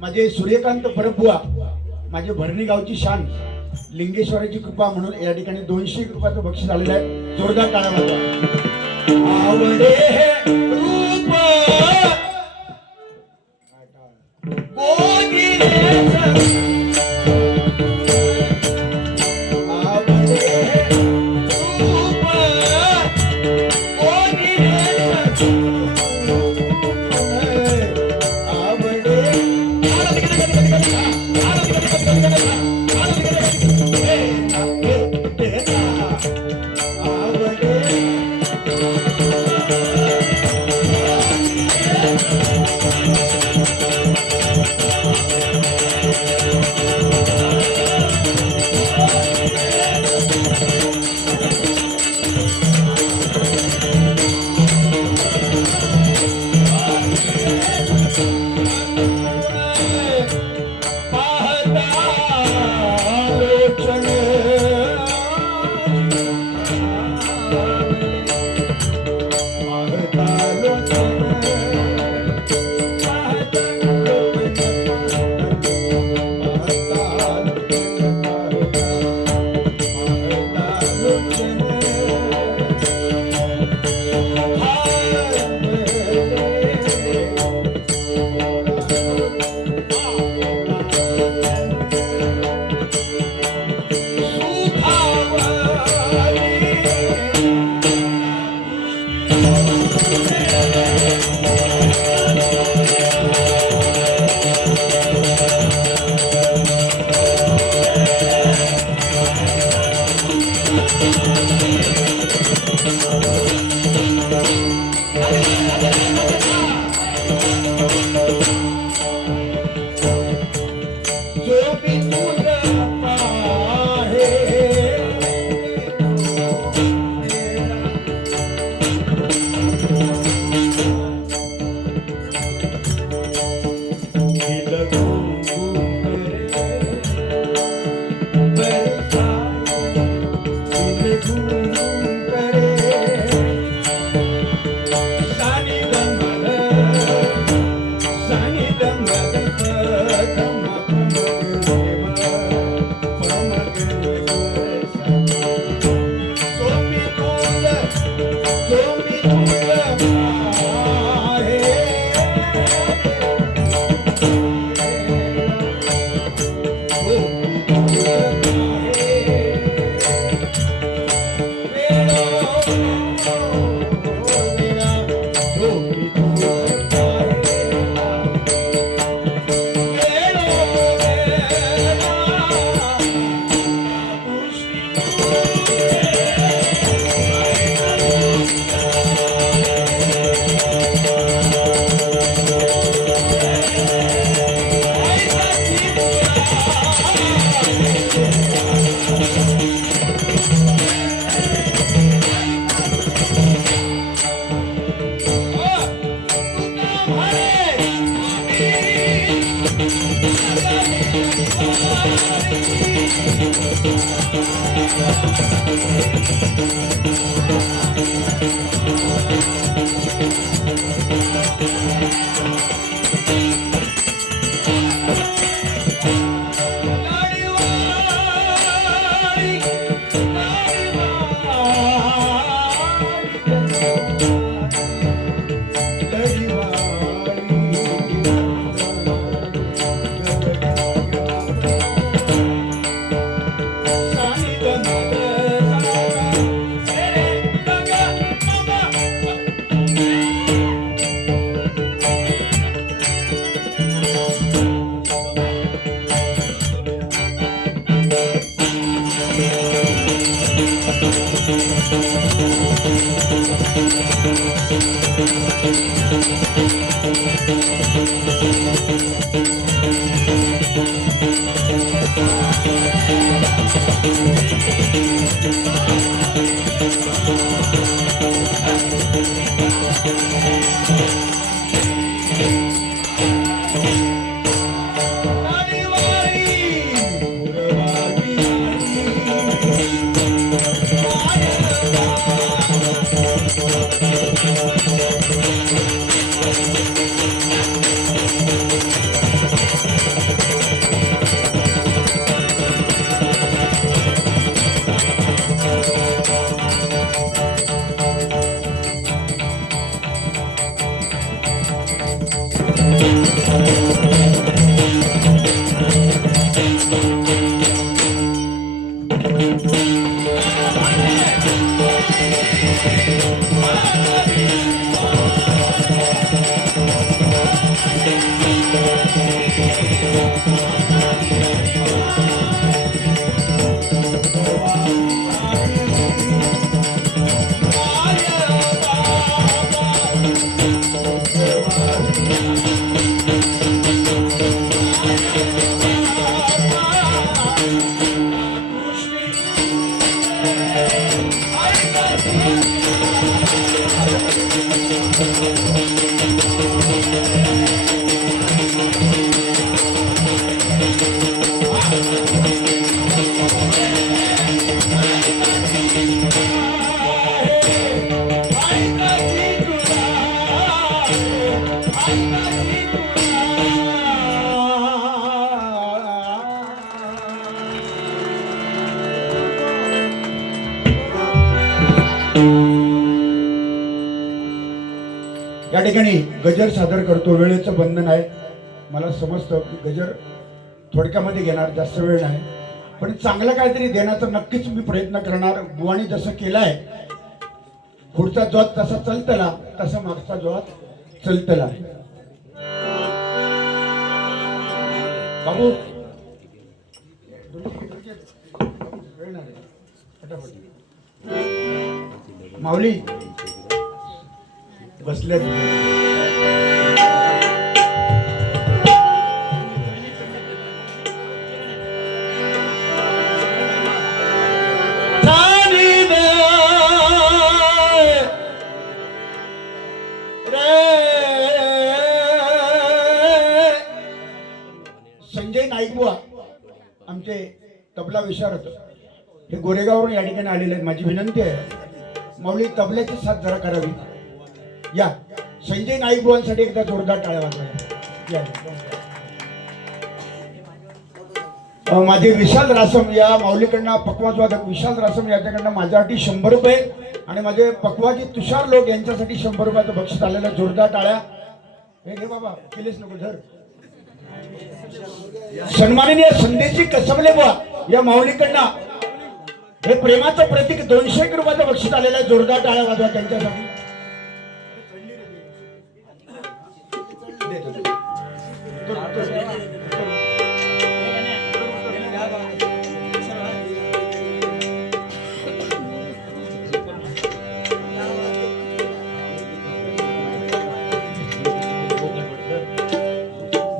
माझे सूर्यकांत परबुवा, माझे भरणी गावची शान, लिंगेश्वराची कृपा म्हणून या ठिकाणी 201 रुपयाचं बक्षीस आलेलं आहे. जोरदार टाळ्या वाजवा. आवडे रूप या ठिकाणी गजर सादर करतो. वेळेचं बंधन आहे, मला समजतं की गजर थोडक्यामध्ये घेणार, जास्त वेळ नाही, पण चांगलं काहीतरी देण्याचा नक्कीच मी प्रयत्न करणार. बुवानी जसं केलाय, पुढचा जोत तसा चलतला, तसा मागचा जोत चलतला. बाबू माऊली बसले संजय नाईक बुवा आमचे तबला विशारद हे गोरेगाववरून या ठिकाणी आलेले आहेत. माझी विनंती आहे माऊली तबल्याची साथ जरा करावी. या संजय नाईक बुवांसाठी एकदा जोरदार टाळ्या वाजवा. माझे विशाल रासम या माऊलीकडनं, पकवाज वादक विशाल रासम याच्याकडनं माझ्यासाठी 100 रुपये आणि माझे पकवाजी तुषार लोक यांच्यासाठी 100 रुपयाचं बक्षीस आलेलं. जोरदार टाळ्या. हे घे बाबा, केलेच नको धर. सन्माननीय संदेशी कसबले बुवा या माऊलीकडनं हे प्रेमाचं प्रतीक 201 रुपयाचं बक्षीस आलेलं आहे. जोरदार टाळ्या वाजवा त्यांच्यासाठी.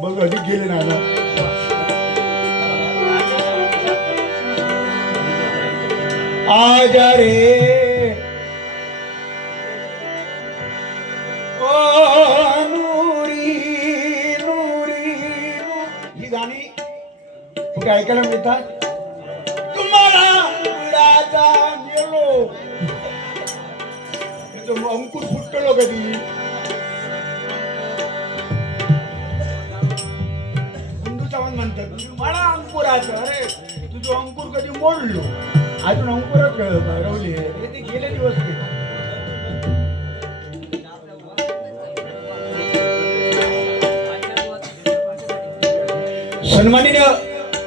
बघ अधिक गेले ना. आजा रे ओ नूरी नूरी. ही गाणी कुठे ऐकायला मिळतात तुम्हाला अंकुराचा मेलो अंकुर फुटलो कधी हिंदू चव्हाण म्हणतात मला अंकुराचं अरे तुझं अंकुर कधी मोडलो अजून अंकुरच रवले ते गेले दिवस ते सन्माननीय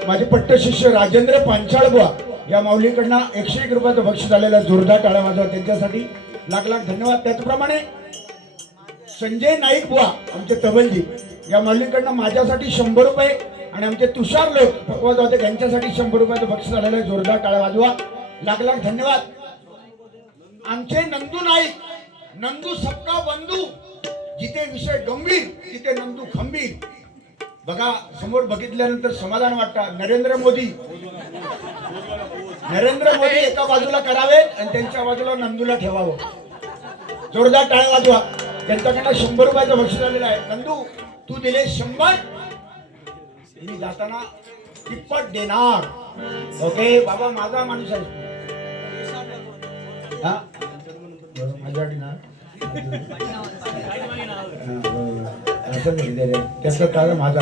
माझे पट्टशिष्य राजेंद्र पांचाळ बुवा या माऊलीकडनं 101 रुपयाचं बक्षीस आलेला जोरदार टाळ्या वाजवा त्यांच्यासाठी लाख लाख धन्यवाद. त्याचप्रमाणे संजय नाईक बुवा आमचे तबलजी या माऊलीकडनं माझ्यासाठी 100 रुपये आणि आमचे तुषार लोक पकवाज होते त्यांच्यासाठी 100 रुपयाचं बक्षीस आलेलं आहे. जोरदार टाळ्या वाजवा लाख लाख धन्यवाद. आमचे नंदू नाईक नंदू सबका बंधू जिथे विषय गंभीर तिथे नंदू खंबीर. बघा समोर बघितल्यानंतर समाधान वाटतं. नरेंद्र मोदी एका बाजूला करावेत आणि त्यांच्या बाजूला नंदूला ठेवावं. जोरदार टाळ्या वाजवा. त्यांच्याकडनं 100 रुपयाचं बक्षीस आलेलं आहे. नंदू तू दिले 100 मी जाताना तिप्पट देणार. ओके बाबा माझा माणूस आहे हा माझ्यासाठी ना त्याचा तारा माझा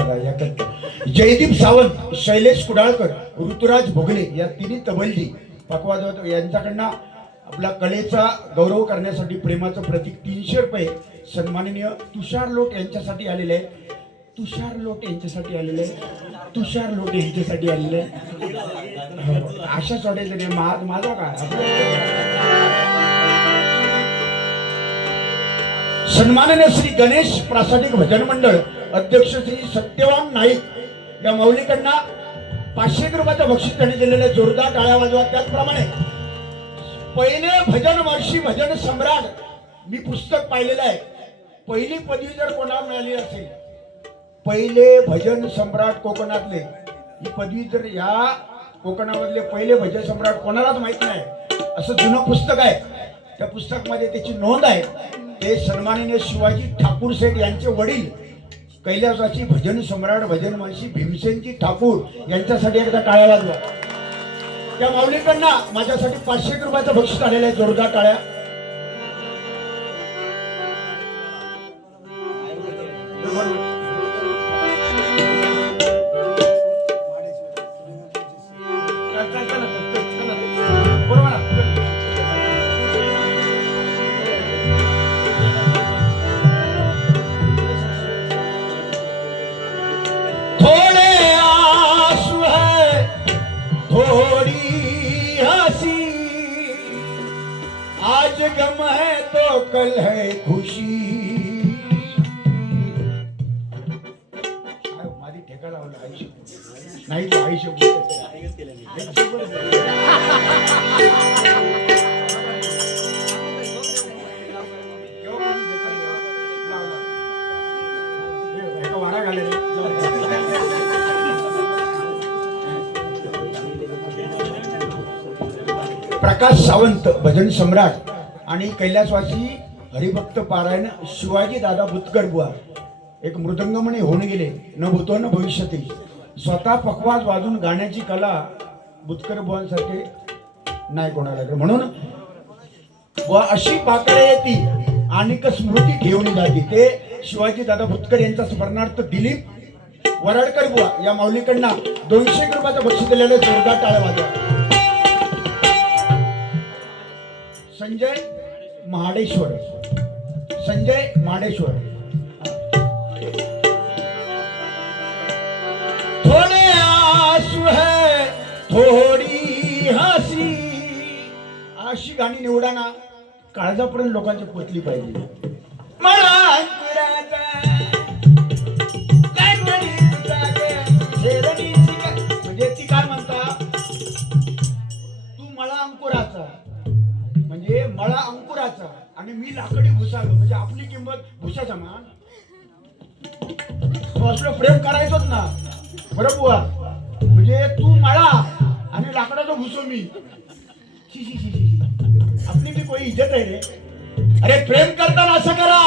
जयदीप सावंत शैलेश कुडाळकर ऋतुराज भोगले या तिन्ही तबलजी पकवाज यांच्याकडनं आपला कलेचा गौरव करण्यासाठी प्रेमाचं प्रतीक 300 रुपये सन्माननीय तुषार लोट यांच्यासाठी आलेले आहे. तुषार लोट यांच्यासाठी आलेले आहे. तुषार लोट यांच्यासाठी आलेले आहे. अशाच वाटायचं माझा काय सन्माननीय श्री गणेश प्रासादिक भजन मंडळ अध्यक्ष श्री सत्यवान नाईक या माऊलीकडनं 500 रुपयाचं बक्षीस त्यांनी दिलेले. जोरदार टाळ्या वाजवा. त्याचप्रमाणे पहिले भजन वर्षी भजन सम्राट मी पुस्तक पाहिलेलं आहे. पहिली पदवी जर कोणाला मिळाली असेल पहिले भजन सम्राट कोकणातले ही पदवी जर या कोकणामधले पहिले भजन सम्राट कोणालाच माहित नाही असं जुनं पुस्तक आहे. त्या पुस्तकामध्ये त्याची नोंद आहे. ते सन्माननीय शिवाजी ठाकूर सेठ यांचे वडील कैलासाची भजन सम्राट भजन महर्षी भीमसेनजी ठाकूर यांच्यासाठी एकदा टाळ्या वाजवा. त्या माऊलीकडनं माझ्यासाठी 500 रुपयाचं बक्षीस आलेलं आहे. जोरदार टाळ्या. आज गम है तो कल है खुशी. माझी ठेका लावला आयुष्य नाही आयुष्य वारा घाले. प्रकाश सावंत भजन सम्राट आणि कैलासवासी हरिभक्त पारायण शिवाजी दादा बुतकर बुवा एक मृदंगमणी होऊन गेले न भूतो न भविष्यती. स्वतः पकवाज वाजून गाण्याची कला बुतकर बुवांसारखे नाही कोणाला. म्हणून बुवा अशी पाकळे येती आणि स्मृती घेऊन जाते. ते शिवाजी दादा बुतकर यांचा स्मरणार्थ दिलीप वराडकर बुवा या माऊलीकडनं 200 रुपयाचं बक्षीस दिलेलं. जोरदार टाळ्या वाजवा. संजय महाडेश्वर थोड़े आंसू है थोडी हसी अशी गाणी निवडा ना काळजापर्यंत लोकांची पोचली पाहिजे. म्हणजे ती काय म्हणता तू मला अंकुराचा म्हणजे मला अंकुराचा आणि मी लाकडी भुसालो म्हणजे आपली किंमत भुसाचा मान. असलं प्रेम करायचंच ना बरोबर. म्हणजे तू मला आणि लाकडाचा भुसो मी. आपली भी कोई इज्जत आहे रे. अरे प्रेम करताना असं करा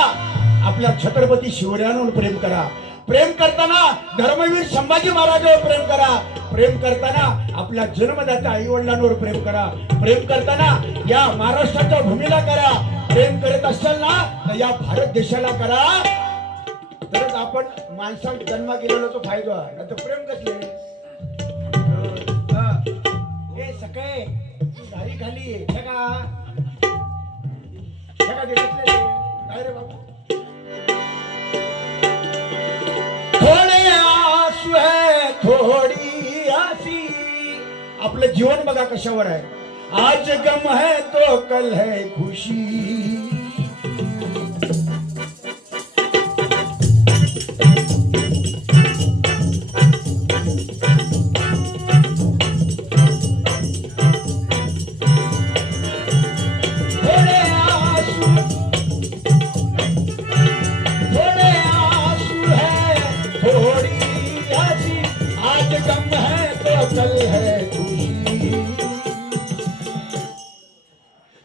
आपल्या छत्रपती शिवरायांवर प्रेम करा. प्रेम करताना धर्मवीर संभाजी महाराजांवर प्रेम करा. प्रेम करताना आपल्या जन्मदात्या आई वडिलांवर प्रेम करा. प्रेम करताना या महाराष्ट्राच्या भूमीला करा. प्रेम करत असाल ना तर या भारत देशाला करा. तरच आपण माणसाला जन्म गेलेला तो फायदा आहे. आता प्रेम कसले हे सकाळी गाडी खाली काय रे बाबू. थोडे आसू है थोडी आसी. आपलं जीवन बघा कशावर आहे. आज गम है तो कल है खुशी.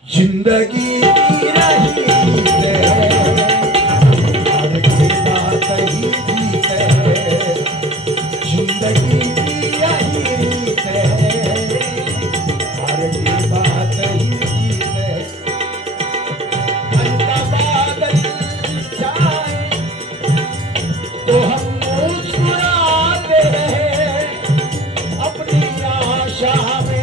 जिंदगी की रही हर की बात ही जीत है. जिंदगी की यही रीत है. हर की बात ही जीत है. मन का बादल छाए तो हम मुस्कुराते रहे. अपनी आशा में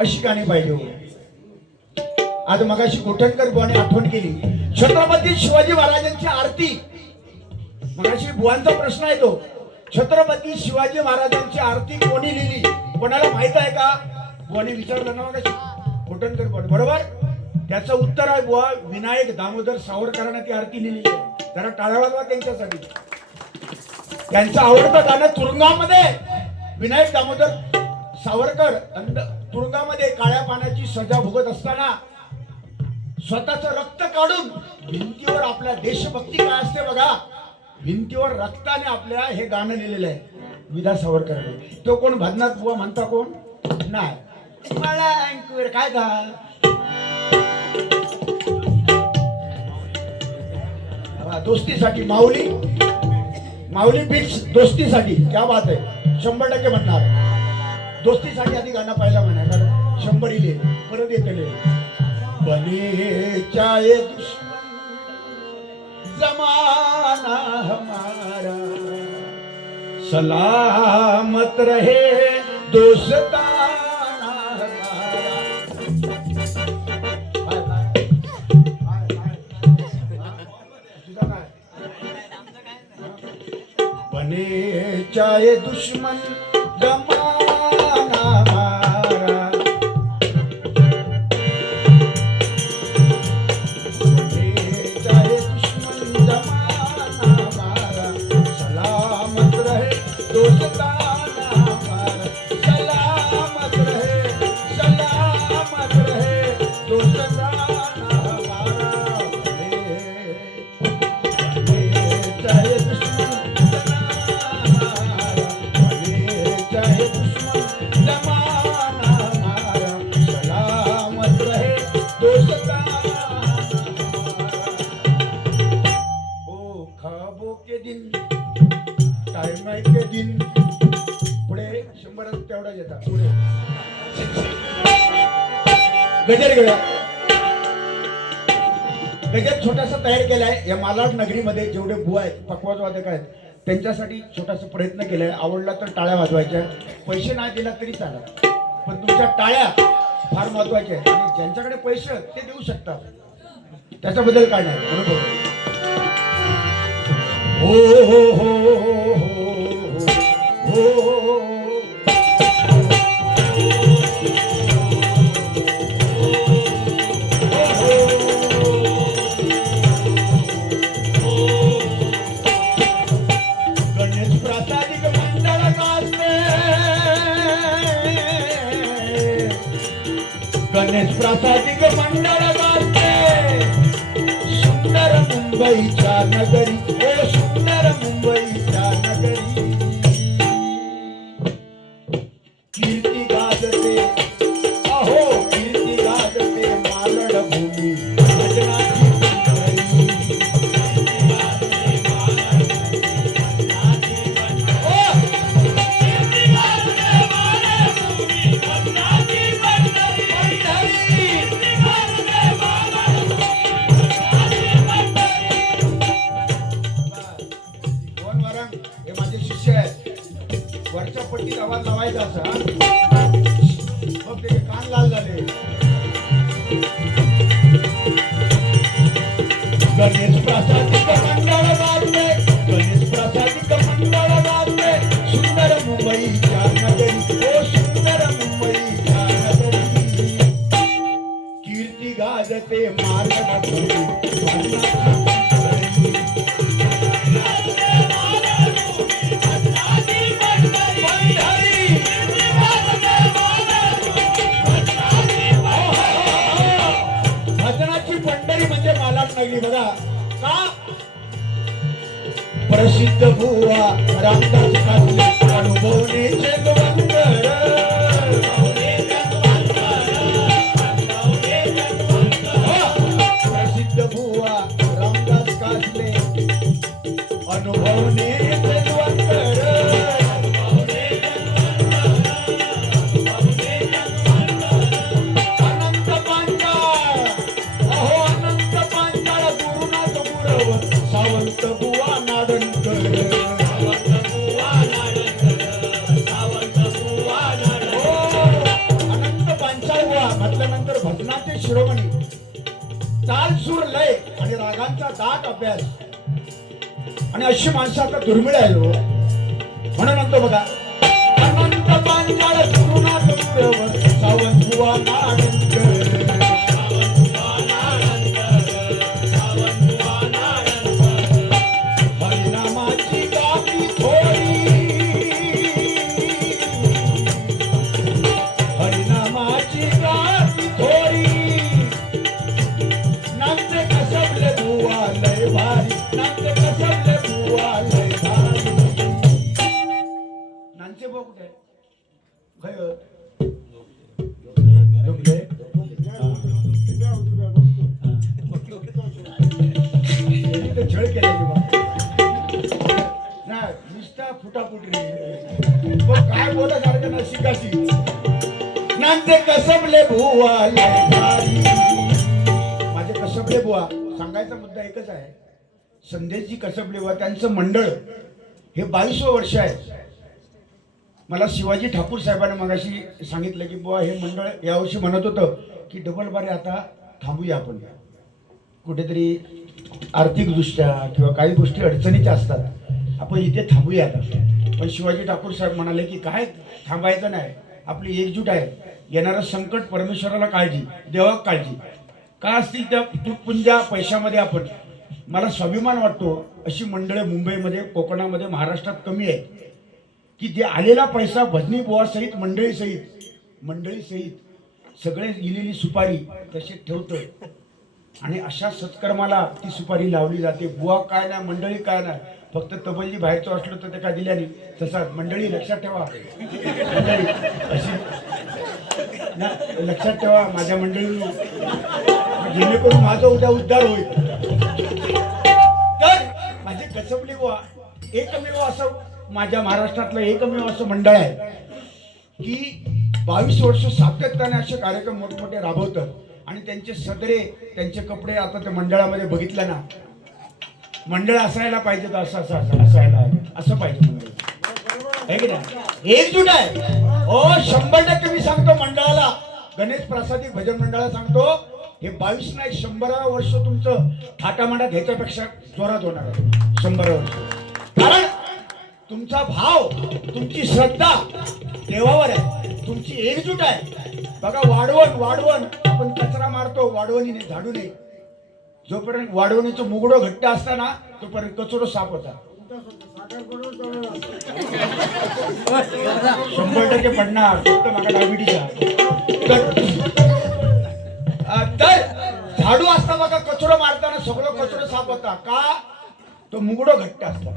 अशी गाणी पाहिजे. आज मगाशी कोठणकर बुवाने आठवण केली छत्रपती शिवाजी महाराजांची आरती. मगाशी बुवांचा प्रश्न आहे तो छत्रपती शिवाजी महाराजांची आरती कोणी लिहिली कोणाला माहित आहे का. बुवाने विचारलं ना मगाशी कोठणकर बुवा बरोबर. त्याचं उत्तर आहे बुवा विनायक दामोदर सावरकरांनी ती आरती लिहिली आहे. जरा टाळा वाजवा त्यांच्यासाठी. त्यांचं आवडतं गाणं तुरुंगामध्ये विनायक दामोदर सावरकर तुरुंगामध्ये काळ्या पाण्याची सजा भोगत असताना स्वतःचं रक्त काढून भिंतीवर आपल्या देशभक्ती काय असते बघा भिंतीवर रक्ताने आपल्या हे गाणं लिहिलेलं आहे विदा सावरकरांनी. तो कोण भजनात बुवा म्हणता कोण नाही मला अंकुर काय का दोस्तीसाठी माऊली माऊली बीट्स दोस्तीसाठी क्या बात आहे. 100% म्हणणार दोस्तीसाठी आधी गाणं पाहिला म्हणा कारण 100 इले परत येतले. बने चाहे दुश्मन जमाना हमारा सलामत रहे दोस्ताना हमारा. बने चाहे दुश्मन जमाना हमारा चाहे दुश्मन जमाना हमारा सलामत रहे दोस्ताना हमारा. सलामत रहे दोस्ताना हमारा. चाहे दुश्मन जमाना हमारा सलामत रहे दोस्ताना हमारा. ओ ख्वाबों के दिन टाइम के दिन पुढे 100 तेवढा येतात पुढे गजर गेला. गजर छोटासा तयार केलाय या मालाड नगरीमध्ये जेवढे बुवा आहेत पकवाज वादक आहेत त्यांच्यासाठी छोटासा प्रयत्न केलाय. आवडला तर टाळ्या वाजवायच्या. पैसे नाही दिला तरी चालत पण तुमच्या टाळ्या फार महत्वाच्या आहेत. आणि ज्यांच्याकडे पैसे ते देऊ शकतात त्याच्याबद्दल काय नाही बरोबर. हो हो हो हो हो हो प्रासादिक मंडळ गाजते सुंदर मुंबईच्या नगरी, ओ सुंदर मुंबईच्या नगरी. कीर्ती गाजते, अहो कीर्ती गाजते मालड भूमी भजनाची पंढरी. दोन वरंग हे माझे शिष्य आहेत. वरच्या पट्टीत आवाज लावायचा असा, मग त्याचे कान लाल झाले. गणेश प्रासादिक मंडळ गाजते, गणेश प्रासादिक मंडळ गाजते सुंदर मुंबईच्या नगरी, ओ सुंदर मुंबईच्या नगरी. कीर्ती गाजते मालड भूमी भजनाची पंढरी. भजनाची पंढरी म्हणजे मालाड नगरी. बघा का प्रसिद्ध बुवा रामदास कासले अनुभवने जगवंतर. प्रसिद्ध बुवा रामदास कासले अनुभवने जगवंतर. अनंत पांचाळ, अहो अनंत पांचाळ गुरुनाथ गुरव सावंत बुवा नाडणकर. अनंत पांचाळ बुवा म्हटल्यानंतर भजनाचे शिरोमणी, ताल सूर लय आणि रागांचा दाट अभ्यास, आणि अशी माणसं आता दुर्मिळ आहे हो. म्हणून म्हणतो बघा अनंत पांचाळ गुरुनाथ गुरव सावंत बुवा नाडणकर. हरिनामाची गाती थोडी, हरिनामाची गाती थोडी. नाचते कसबले बुवा लय भारी, नाचते कसबले बुवा लय भारी. नाचते बुवा कुठे आहे? खय झोपले? यांनी तर छळ केला की बा. नाही नुसता फुटाफुट रे, पण काय बोला सारखं ना शिकाशी. नाचते कसबले बुवा लय भारी. माझे कसबले बुवा, सांगायचा मुद्दा एकच आहे. संदेशजी कसबले बुवा त्यांचं मंडळ हे 22वं वर्ष आहे. मला शिवाजी ठाकूर साहेबांनी मगाशी सांगितलं की बुवा हे मंडळ यावर्षी म्हणत होतं की डबल बारे आता थांबूया आपण, कुठेतरी आर्थिकदृष्ट्या किंवा काही गोष्टी अडचणीच्या असतात, आपण इथे थांबूया आता. पण शिवाजी ठाकूर साहेब म्हणाले की काय थांबायचं नाही, आपली एकजूट आहे. येणारं संकट परमेश्वराला काळजी, देवाक काळजी. का असतील त्या तुटपुंज्या पैशामध्ये आपण, मला स्वाभिमान वाटतो अशी मंडळे मुंबईमध्ये, कोकणामध्ये, महाराष्ट्रात कमी आहे की जे आलेला पैसा भजनी बुवा सहित मंडळी सहित सगळे इलेली सुपारी तशी ठेवतं आणि अशा सत्कर्माला ती सुपारी लावली जाते. बुवा काय नाही, मंडळी काय नाही, फक्त तबलजी बाहेरचं असलं तर ते काय दिल्याने. तसा मंडळी लक्षात ठेवा, मंडळी अशी ना लक्षात ठेवा माझ्या मंडळींनी, जेणेकरून माझा उद्या उद्धार होईल. तर माझे कसबले बुवा एकमेव असं, माझ्या महाराष्ट्रातलं एकमेव असं मंडळ आहे की 22 वर्ष सातत्याने असे कार्यक्रम मोठमोठे राबवतात. आणि त्यांचे सदरे, त्यांचे कपडे आता त्या मंडळामध्ये बघितलं ना, मंडळ असायला पाहिजे तर असं असायला असं पाहिजे मंडळ, आहे की नाही? एकजूट आहे हो. 100% मी सांगतो मंडळाला, गणेश प्रासादिक भजन मंडळाला सांगतो, हे 22 नाही 100 वर्ष तुमचं थाटामाटात ह्याच्यापेक्षा जोरात होणार आहे. 100 वर्ष. कारण तुमचा भाव, तुमची श्रद्धा देवावर आहे, तुमची एकजूट आहे. बघा वाढवण आपण कचरा मारतो वाढवणीने, झाडूने. जोपर्यंत वाढवणीचं मुगडं घट्ट असताना तोपर्यंत कचरो साफ होता. 100% पडणार, फक्त मला डायबिटीस आहे. तर झाडू असता बघा कचरा मारताना सगळं कचरा साफ होता का तो मुगडो घट्ट असता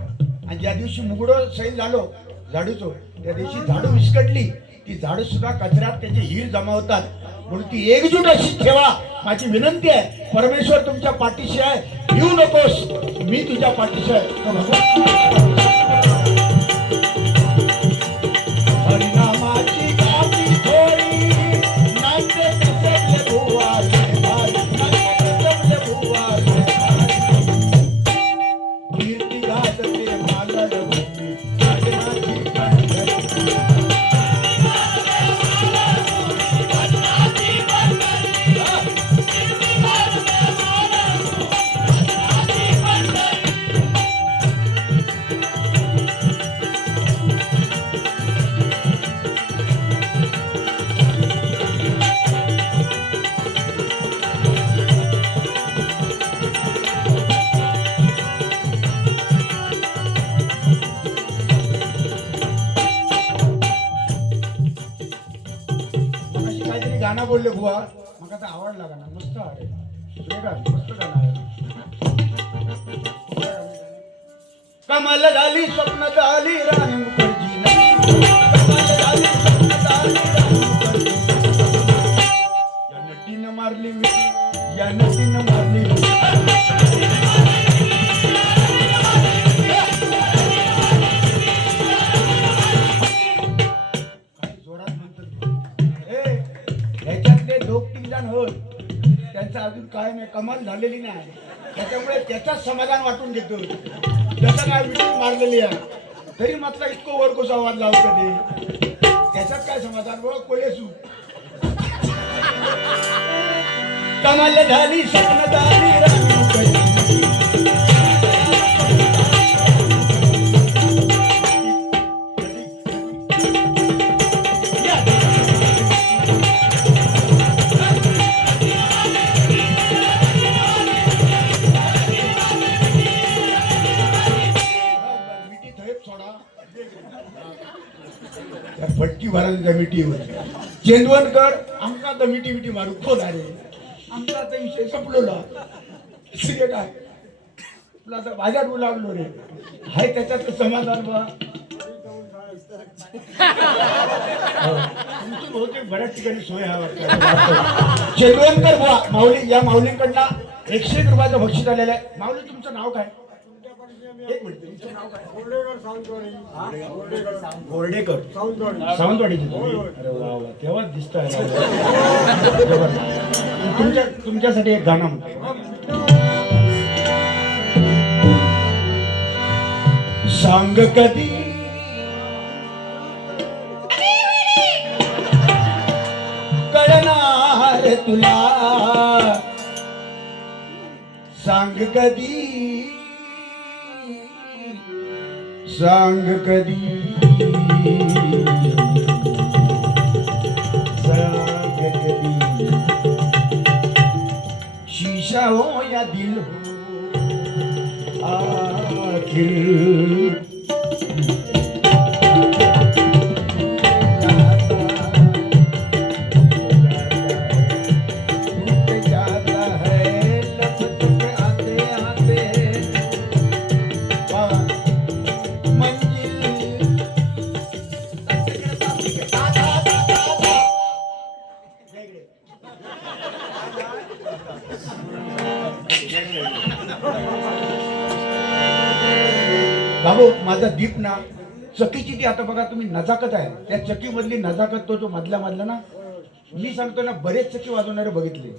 आणि ज्या दिवशी मुगडो सैल झालो झाडूचो त्या दिवशी झाडू विस्कटली ती झाडू सुद्धा कचऱ्यात त्याचे हीर जमा होतात म्हणून ती एकजूट अशी ठेवा माझी विनंती आहे परमेश्वर तुमच्या पाठीशी आहे येऊ नकोस मी तुझ्या पाठीशी आहे हरिनामाची गाती थोडी नाचते कसले भुवाले भाई नाचते कसले भुवाले कीर्ती गाजते मालड भूमी राजनाची गाणं बोलले बुवा मग आता आवडला गाणं मस्त आहे मस्त गाणं आहे कमाल झाली स्वप्न झाली राणी मुखर्जी कमाल झाली स्वप्न झाली राणी मुखर्जी या नटीनं मारली या नटीनं मारली त्यांचं अजून काय नाही कमाल झालेली नाही त्याच्यामुळे त्याचाच समाधान वाटून घेतो त्याचं काय विटी मारलेली आहे तरी मात्र इतकं वर कसा आवाज लावतो कधी त्याच्यात काय समाधान बघ कोलेसू कमाल झाली स्वप्न झाली राणी मुखर्जी फटकी मारायला मिठी होती चेंदवनकर आमका तर मिठी मिठी मारू कोण अरे आमचा आता विषय संपलेला काय तुला आता बाजार लागलो रे हाय त्याच्यात समाधान बा तुमची बहुतेक बऱ्याच ठिकाणी सोय हवा चेंदवनकर बुवा माऊली या माऊलींकडनं 101 रुपयाचं बक्षीस आलेलं आहे माऊली तुमचं नाव काय एक मिनिट तुमचं नाव काय गोर्डेकर सावंतवाडीचे अरे वा वा तेव्हाच दिसत आहे तुमच्यासाठी एक गाणं म्हणतो सांग कधी कळणार तुला सांग कधी सांग कधी सांग कधी शीशा हो या दिल हो आखिर बाबू माझा दीप ना चकीची ती आता बघा तुम्ही नजाकत आहे त्या चकी मधली नजाकत तो जो मधला ना मी सांगतो ना बरेच चकी वाजवणारे बघितले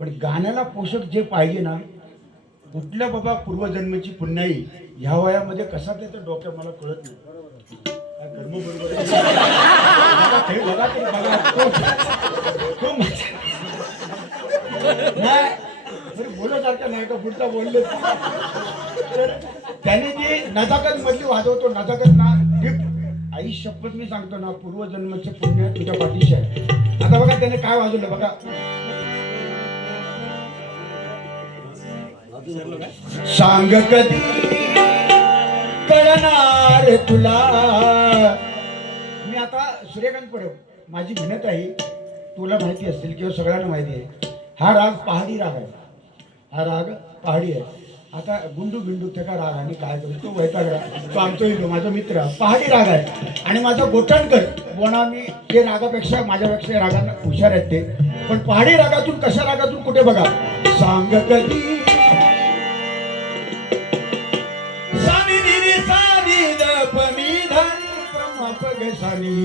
पण गाण्याला पोषक जे पाहिजे ना कुठल्या बाबा पूर्वजन्मेची पुण्याई ह्या वयामध्ये कसा त्याचं डोक्या मला कळत नाही बघा तरी बघा बोलण्यासारखं नाही का पुढचा बोलले तर त्याने जी नजाकत मधली वाजवतो नजाकत ना आई शपथ मी सांगतो ना पूर्वजन्माचे पुण्य तुझ्या पाठीशी आहे आता बघा त्याने काय वाजवलं बघा सांग कधी कळणार तुला मी आता सूर्यकांत पडव माझी विनंती आहे तुला माहिती असेल किंवा सगळ्यांना माहिती आहे हा राग पहाडी राग आहे. हा राग पहाडी आहे. आता गुंडू बिंडू त्या रागाने काय करतो तो वैतागला. तो आमचा येतो माझा मित्र पहाडी राग आहे. आणि माझा गोटणकर बोणा मी ते रागापेक्षा माझ्यापेक्षा रागांना हुशार आहेत ते. पण पहाडी रागातून कशा रागातून कुठे बघा सांग कधी सानी निरी सानी द पमी धनी पम पग सानी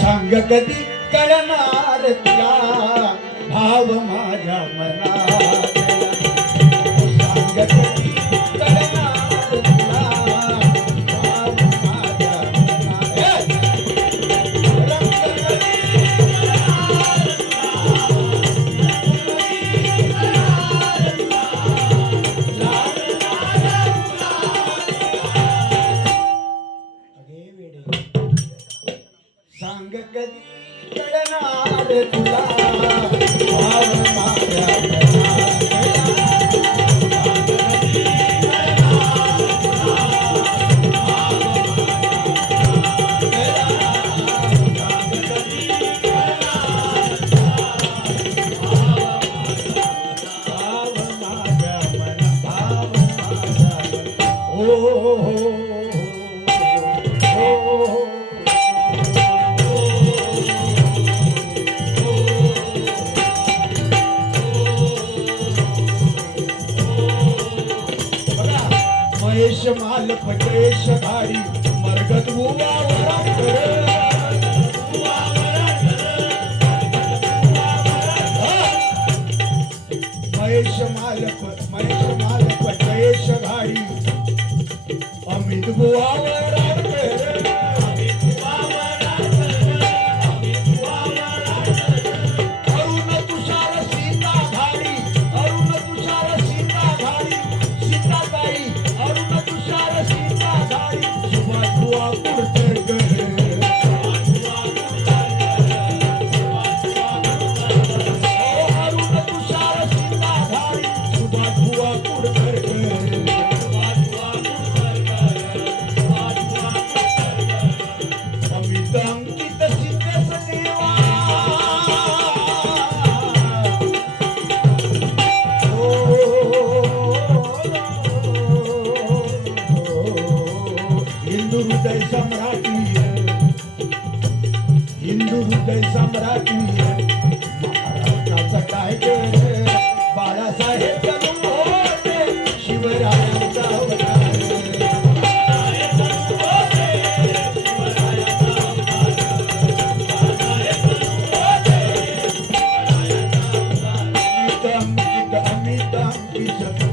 सांग कधी कळणार तुला भाव माझ्या मनात सांग कधी कळणार तुला भाव माझ्या मनात सांग कधी कळणार तुला भाव माझ्या महेश माल पटेश धारी मरगत उवावरा महेश माल पटेश धारी अमित बुवावरा अरुण तुषार सीता धारी अरुण तुषार सीता धारी सीताबाई अरुण तुषार सीता धारी सुभाष बुवा कुडतरकर अरुण तुषार सीता धारी सुभाष बुवा कुडतरकर अमित अंकित सिद्धेश देवा हिंदू हृदय सम्राटी हिंदू हृदय सम्राटी महाराष्ट्राचा काय कर बाळासाहेब जन्म होते शिवरायांचा अवतार अमित अंकित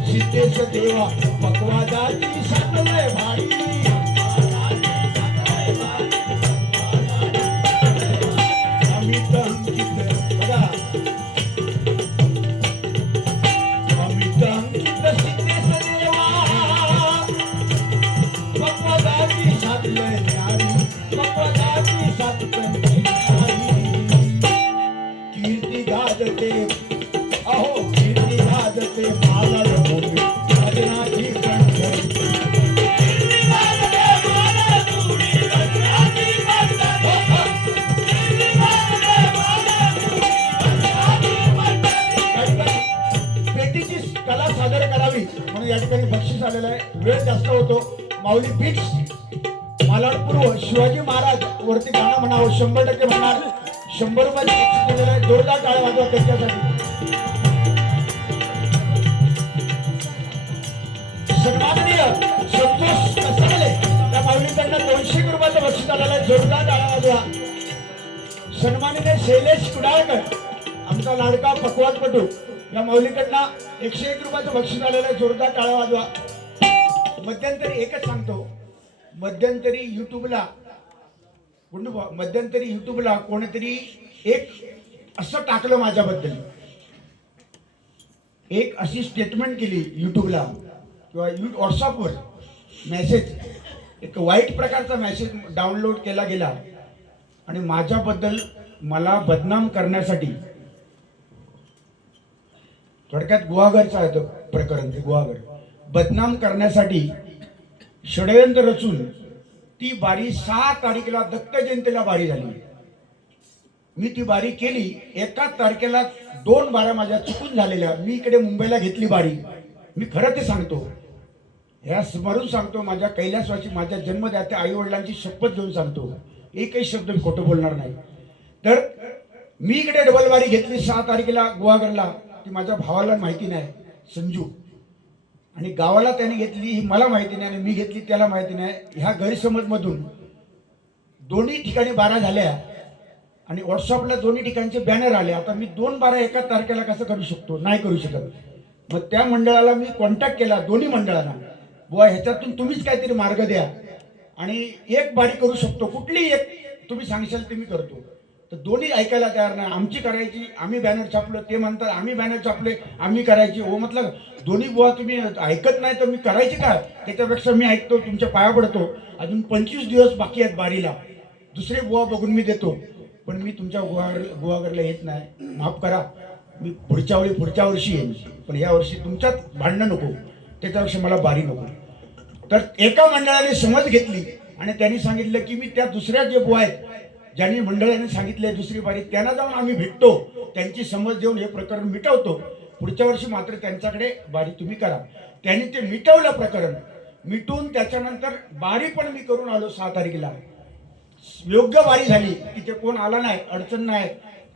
सिद्धेश देवा पक्वादाची सकले भारी अमित अंकित बघा अमित अंकित सिद्धेश देवा पक्वादाची सकले न्यारी पक्वादाची सकले कीर्ती गाजते अहो कीर्ती गाजते मालर भूमी भजनाची कंठ पेटीची कला सादर करावी म्हणून या ठिकाणी बक्षीस आलेलं आहे. वेळ जास्त होतो. माऊली बीट्स मालाड पूर्व शिवाजी महाराज वरती गाणं म्हणावं 100% म्हणणार 100 रुपये बक्षीस दिलेलं आहे. जोरदार टाळ्या वाजवा त्यांच्यासाठी. सन्माननीय संतोष कसाले त्या माऊलीकडनं 200 रुपयाचं बक्षीस आलेलं आहे. जोरदार टाळ्या वाजवा. सन्माननीय शैलेश कुडाळकर आमचा लाडका पकवाजपटू या माऊलीकडनं 101 रुपयाचं बक्षीस आलेलं आहे. जोरदार टाळ्या वाजवा. मध्यंतरी एकच सांगतो मध्यंतरी युट्यूबला मध्यंतरी युट्यूबला कोणीतरी एक असं टाकलं माझ्याबद्दल एक अशी स्टेटमेंट केली युट्यूबला किंवा व्हॉट्सअपवर मेसेज एक वाईट प्रकारचा मेसेज डाउनलोड केला गेला आणि माझ्याबद्दल मला बदनाम करण्यासाठी थोडक्यात गुहागरचं आहे तो प्रकरण. ते बदनाम करण्यासाठी षडयंत्र रचून ती बारी 6 तारखेला दत्त जयंतीला बारी झाली. मी ती बारी केली. एकाच तारखेला 2 बाऱ्या माझ्या चुकून झालेल्या. मी इकडे मुंबईला घेतली बारी. मी खरं ते सांगतो, ह्या स्मरून सांगतो, माझ्या कैलासवासी माझ्या जन्मदात्या आई वडिलांची शपथ घेऊन सांगतो, एकही शब्द मी खोटं बोलणार नाही. तर मी इकडे डबल बारी घेतली 6 तारखेला गुहागरला. ती माझ्या भावाला माहिती नाही, संजू, आणि गावाला त्याने घेतली ही मला माहिती नाही, आणि मी घेतली त्याला माहिती नाही. ह्या गैरसमजमधून दोन्ही ठिकाणी बारा झाल्या आणि व्हॉट्सअपला दोन्ही ठिकाणचे बॅनर आले. आता मी 2 बारा एका तारखेला कसं करू शकतो? नाही करू शकत. मग त्या मंडळाला मी कॉन्टॅक्ट केला, दोन्ही मंडळांना, बुवा ह्याच्यातून तुम्हीच काहीतरी मार्ग द्या आणि एक बारी करू शकतो, कुठली एक तुम्ही सांगशाल ते मी करतो. तर दोन्ही ऐकायला तयार नाही. आमची करायची, आम्ही बॅनर छापलो, ते म्हणतात आम्ही बॅनर छापले, आम्ही करायची. हो म्हटलं, दोन्ही बुवा तुम्ही ऐकत नाही तर मी करायची काय? त्याच्यापेक्षा मी ऐकतो, तुमच्या पाया पडतो. अजून 25 दिवस बाकी आहेत बारीला, दुसरे बुवा बघून मी देतो, पण मी तुमच्या गुहागरला येत नाही. माफ करा, मी पुढच्या वर्षी येईन, पण या वर्षी तुमच्यात भांडणं नको, त्याच्यापेक्षा मला बारी नको. तर एका मंडळाने समज घेतली आणि त्यांनी सांगितलं की मी त्या दुसऱ्या जे बुवा आहेत, ज्यांनी मंडळाने सांगितले दुसरी बारी, त्यांना जाऊन आम्ही भेटतो, त्यांची समज देऊन हे प्रकरण मिटवतो. पुढच्या वर्षी मात्र त्यांच्याकडे बारी तुम्ही करा. त्यांनी ते मिटवलं प्रकरण. मिटून त्याच्यानंतर बारी पण मी करून आलो 6 तारखेला. योग्य बारी झाली, तिथे कोण आला नाही, अडचण नाही,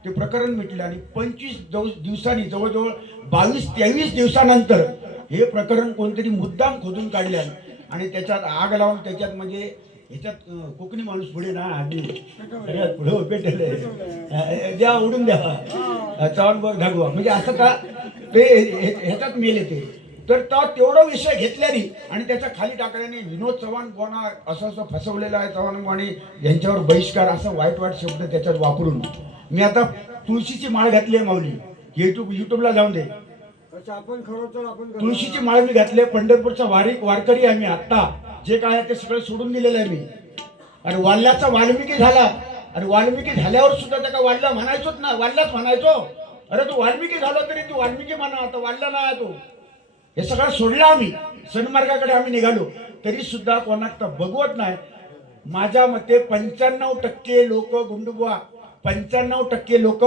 ते प्रकरण मिटलं. आणि 25 दिवसांनी, जवळजवळ 22-23 दिवसानंतर हे प्रकरण कोणतरी मुद्दाम खोदून काढलं आणि त्याच्यात आग लावून, त्याच्यात म्हणजे ह्याच्यात कोकणी माणूस पुढे ना आधी पुढे पेटले द्या, उडून द्यावा, चव्हाणवर धागवा, म्हणजे असं का ते ह्याच्यात मेले ते. तर तेवढा विषय घेतल्याने आणि त्याच्या खाली टाकल्याने विनोद चव्हाण कोणा असं फसवलेलं आहे, चव्हाण कोणी यांच्यावर बहिष्कार, असं वाईट शब्द त्याच्यात वापरून मी आता तुळशीची माळ घातली आहे. माऊली युट्यूबला जाऊन दे, आपण तुळशीची माळ मी घातली. पंढरपूरचा वारकरी आहे मी. आता जे काय आहे ते सगळं सोडून दिलेलं आहे मी. आणि वाल्याचा वाल्मिकी झाला, आणि वाल्मिकी झाल्यावर सुद्धा त्या वाल्ला म्हणायचोच ना, वाल्याच म्हणायचो. अरे तू वाल्मिकी झालो तरी तू वाल्मिकी म्हणा, आता वाल्ला नाही तू. हे सगळं सोडलं आम्ही, सन्मार्गाकडे आम्ही निघालो, तरी सुद्धा कोणाला बघवत नाही. माझ्या मते 95% लोक गुंडुबुवा, 95% लोक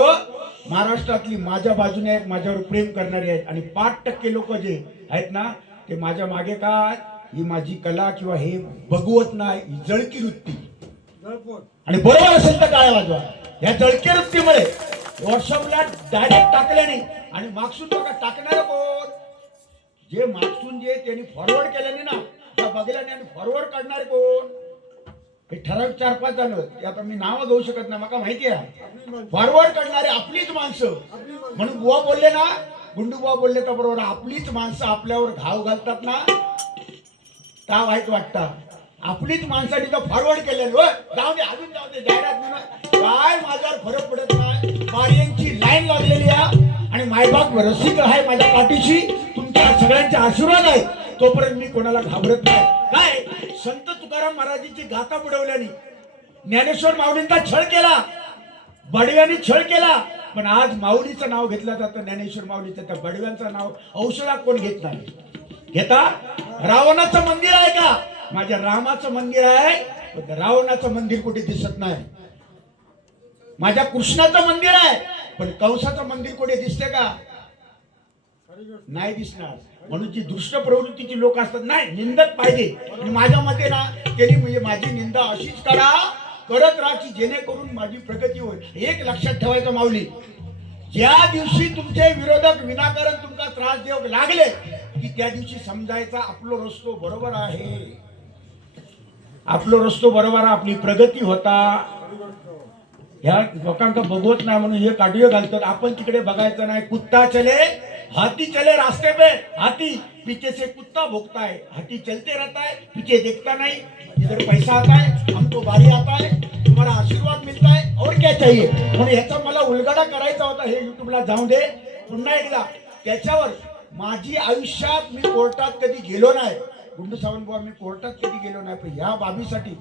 महाराष्ट्रातली माझ्या बाजूने आहेत, माझ्यावर प्रेम करणारे आहेत. आणि 5% लोक जे आहेत ना, ते माझ्या मागे काय, ही माझी कला किंवा हे बघवत नाही, ही जळकी वृत्ती. आणि बरोबर असेल तर काय वाजवा. या जळकी वृत्तीमुळे व्हॉट्सअपला डायरेक्ट टाकल्याने, आणि मागसून बघा टाकणार कोण, जे मागसून जे त्यांनी फॉरवर्ड केल्याने ना, त्या बघल्याने आणि फॉरवर्ड काढणारे कोण, हे ठराविक 4-5 जण. आता मी नाव घेऊ शकत नाही, मला माहिती आहे. फॉरवर्ड करणारे आपलीच माणसं. म्हणून बुवा बोलले ना, गुंडू बुवा बोलले तर बरोबर, आपलीच माणसं आपल्यावर घाव घालतात ना, का वाईट वाटतं. आपलीच माणसांनी तर फॉरवर्ड केलेलं, जाऊ दे, अजून जाऊ दे, जाहिरात काय माझ्यावर फरक पडत नाही. बारियांची लाईन लागलेली आहे आणि मायबाप रसिक आहे माझ्या पाठीशी. तुमच्या सगळ्यांचे आशीर्वाद आहे, तोपर्यंत मी कोणाला घाबरत नाही. काय संत तुकाराम महाराजांची गाथा बुडवल्याने, ज्ञानेश्वर माऊलींचा छळ केला, बडव्यांनी छळ केला, पण आज माऊलीचं नाव घेतलं जातं, ज्ञानेश्वर माऊलीचं. त्या बडव्यांचं नाव औषधात कोण घेत नाही. घेता? रावणाचं मंदिर आहे का? माझ्या रामाचं मंदिर आहे, पण रावणाचं मंदिर कुठे दिसत नाही. माझ्या कृष्णाचं मंदिर आहे, पण कंसाचं मंदिर कुठे दिसते का? नाही दिसणार. म्हणून जी दुष्ट प्रवृत्तीची लोक असतात, नाही निंदत पाहिजे. आणि माझ्या मते ना, त्यांनी म्हणजे माझी निंदा अशीच करत राहा की जेणेकरून माझी प्रगती होईल. एक लक्षात ठेवायचं माऊली, ज्या दिवशी तुमचे विरोधक विनाकारण तुमचा त्रास देऊ लागले की त्या दिवशी समजायचा आपलो रस्तो बरोबर आहे, आपलो रस्तो बरोबर, आपली प्रगती होता. ह्या लोकांना बघवत नाही म्हणून हे काढवे घालतात. आपण तिकडे बघायचं नाही. कुत्ता चले हाथी चले रास्ते पे, हाथी पीछे से कुत्ता भोगता है, हाथी चलते रहता है, पीछे देखता नहीं. इधर पैसा आता है, हमको बारी आता है, तुम्हाला आशीर्वाद मिळता है, और क्या चाहिए. म्हणून ह्याचा मला उलगडा करायचा होता. हे युट्यूबला जाऊन दे. पुन्हा एकदा त्याच्यावर माझी आयुष्यात मी कोर्टात कधी गेलो नाही. गुंडू सावंत बुवा, मी कोर्टात कधी गेलो नाही, पण ह्या बाबीसाठी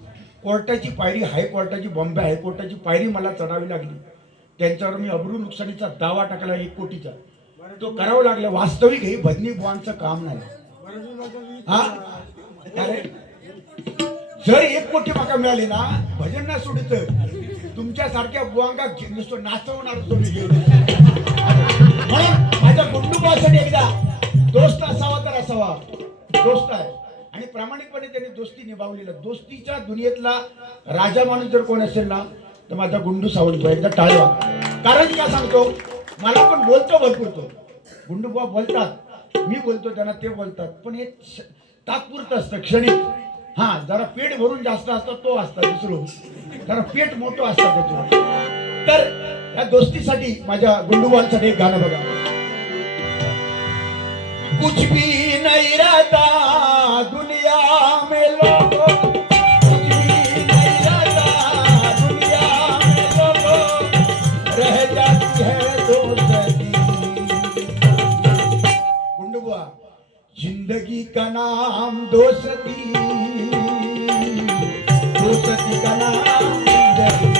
कोर्टाची पायरी, हायकोर्टाची, बॉम्बे हायकोर्टाची पायरी मला चढावी लागली. त्यांच्यावर मी अब्रू नुकसानीचा दावा टाकला 1 कोटीचा. तो करावं लागलं. वास्तविक हे भजनी बुवांचं काम नाही. हा अरे जर 1 कोटी माका मिळाली ना भजन ना सोडित तुमच्या सारख्या बुवांका नुसतं नाचवणार तुम्ही घेऊन म्हणून माझ्या गुंडुबासाठी एकदा दोस्त असावा तर असावा दोस्त आहे आणि प्रामाणिकपणे त्यांनी दोस्ती निभावलेला दोस्तीच्या दुनियेतला राजा माणूस जर कोण असेल ना तर माझा गुंडू सावंत एकदा टाळवा कारण का सांगतो मला पण बोलतो भरपूर तो गुंडूबा बोलतात मी बोलतो त्यांना ते बोलतात पण हे तात्पुरतं असतं क्षणिक हा जरा पेट भरून जास्त असतो तो असता दुसरं जरा पेट मोठं असतं त्याच्यावर तर या दोस्तीसाठी माझ्या गुंडूबांसाठी एक गाणं बघा कुछ भी नहीं रहता दुनिया में लोगों कुछ भी नहीं रहता दुनिया में लोगों रह जाती है दोस्ती गुंडुबुआ जिंदगी का नाम दोस्ती दोस्ती का नाम जिंदगी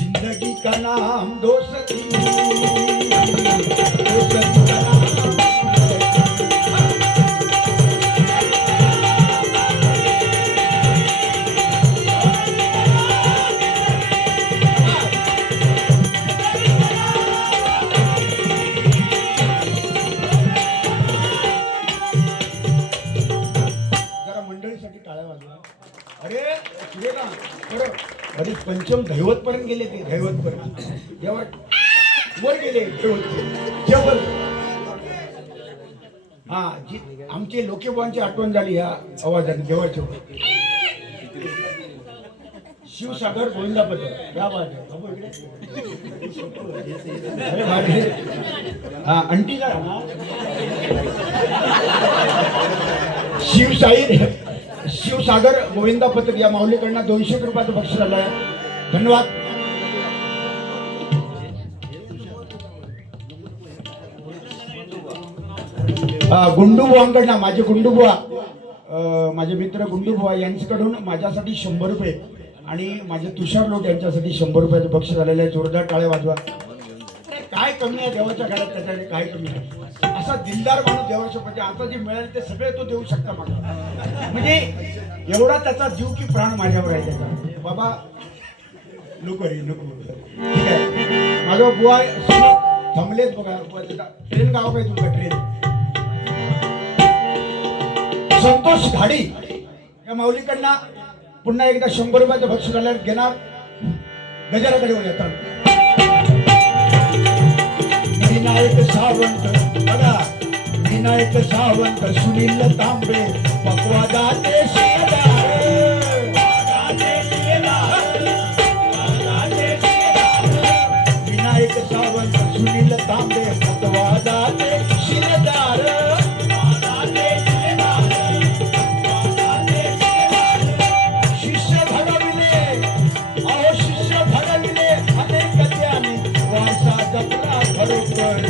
जिंदगी का नाम दोस्ती दोस्ती का नाम जरा मंडळीसाठी टाळ्या वाजवा अरे पुढे ना बरं अरे पंचम दैवत पर्यंत गेले ते दैवत पर्यंत जेव्हा वर गेले जेवण हा जी आमचे लोकेबांची आठवण झाली ह्या आवाजाने देवाच्या शिवसागर गोविंदा पत्र या बात अरे हा अंटी का शिवसागर गोविंदा पत्र या माऊलीकडनं 200 रुपयाचं बक्षीस आलं आहे धन्यवाद गुंडूबुवांकडनं माझे गुंडूबुवा माझे मित्र गुंडूबुवा यांच्याकडून माझ्यासाठी 100 रुपये आणि माझे तुषार लोट यांच्यासाठी 100 रुपयाचं बक्षीस आलेलं आहे जोरदार टाळ्या वाजवा काय कमी आहे देवाच्या घरात त्याच्याने काय कमी आहे असा दिलदार माणूस देवाच्या म्हणजे आता जे मिळाले ते सगळे तो देऊ शकता मला म्हणजे एवढा त्याचा जीव की प्राण माझ्यावर आहे त्याचा बाबा नको रे नको ठीक आहे माझा बुवा थांबलेत बघा ट्रेन गाव काय तुमचा ट्रेन संतोष घाडी या माऊलीकडनं पुन्हा एकदा 100 रुपयाचं बक्षीस आल्यावर घेणार गजराकडे येतात विनायक सावंत बघा विनायक सावंत सुनील तांबे पकवादाचे विनायक सावंत सुनील तांबे पकवादाचे शिलेदार शिष्य घडविले अहो शिष्य घडविले अनेक ज्ञानी वारसा जपला खरोखर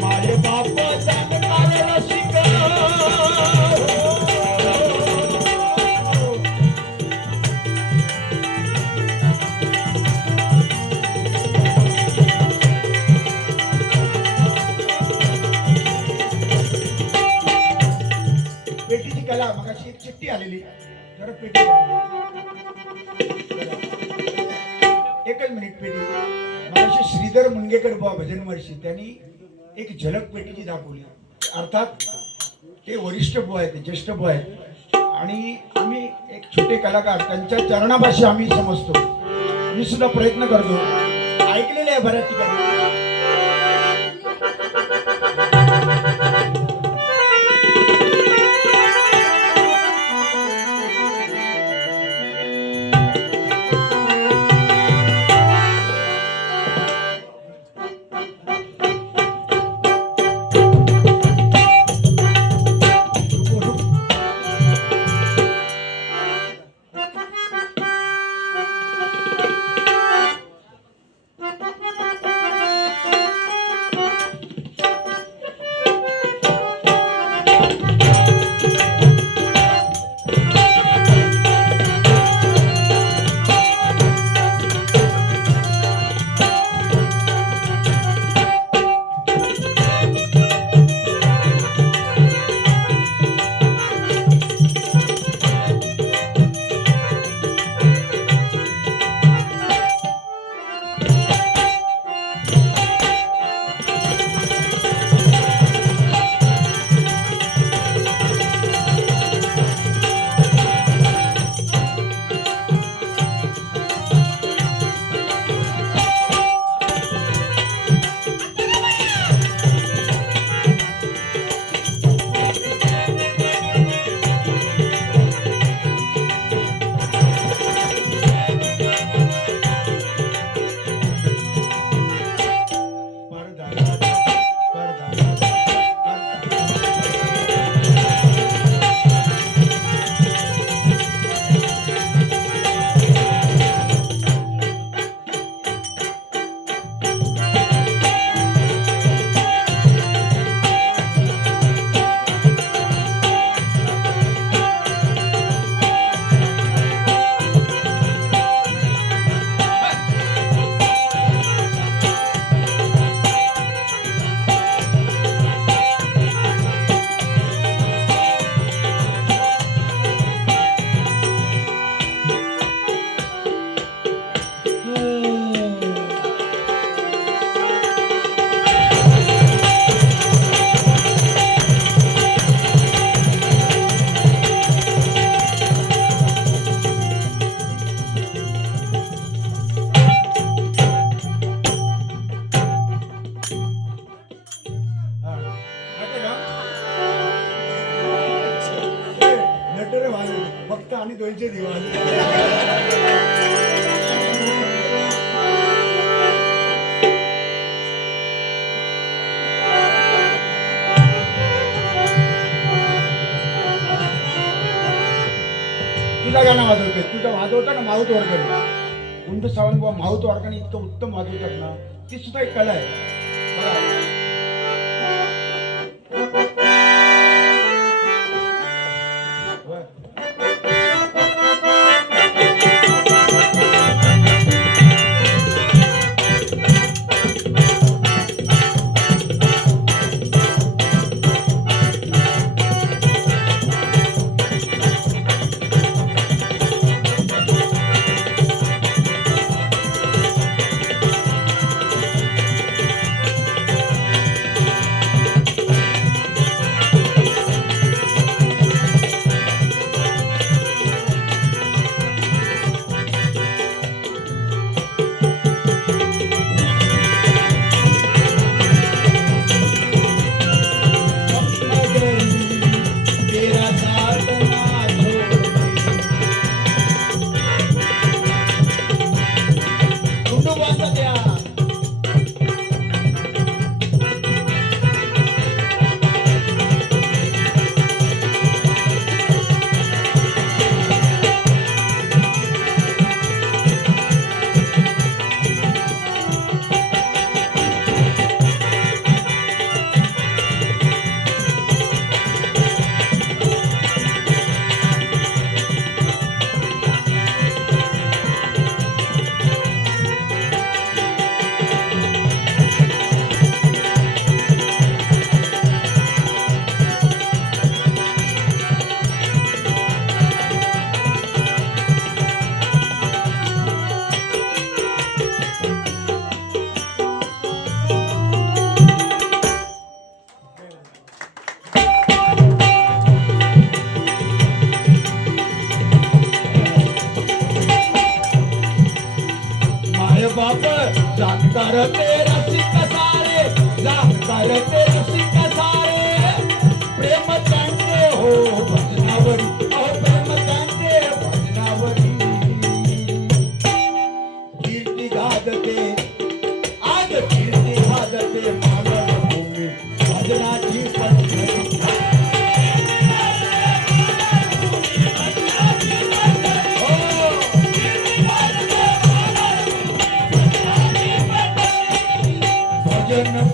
माय बाप जाणकार रसिक पेटीची कला मगाशी एक चिठ्ठी आलेली जरा पेटी एकच मिनिट पेटी मगाशी श्रीधर मुनगेकर बुवा भजन वर्षी त्यांनी एक झलक पेटीची दाखवली अर्थात ते वरिष्ठ बुवा आहेत ज्येष्ठ बुवा आहेत आणि आम्ही एक छोटे कलाकार त्यांच्या चरणापाशी आम्ही समजतो मी सुद्धा प्रयत्न करतो ऐकलेले आहे बऱ्याच ठिकाणी गटर वाजले फक्त आणि 200 दिवस. तुझा गाणं वाजवतोय तुझा वाजवता ना माऊथ ऑर्गन उंट सावंत माऊथ ऑर्गन इतकं उत्तम वाजवतात ना ती सुद्धा एक कला आहे बघा. बाप जानकार तेरा सिक सारे जानकार तेरा सिक सारे प्रेम कांडे हो भजनावरी हो प्रेम कांडे भजनावरी कीर्ती गाजते आज कीर्ती गाजते मानव भूमी भजनाची पंढरी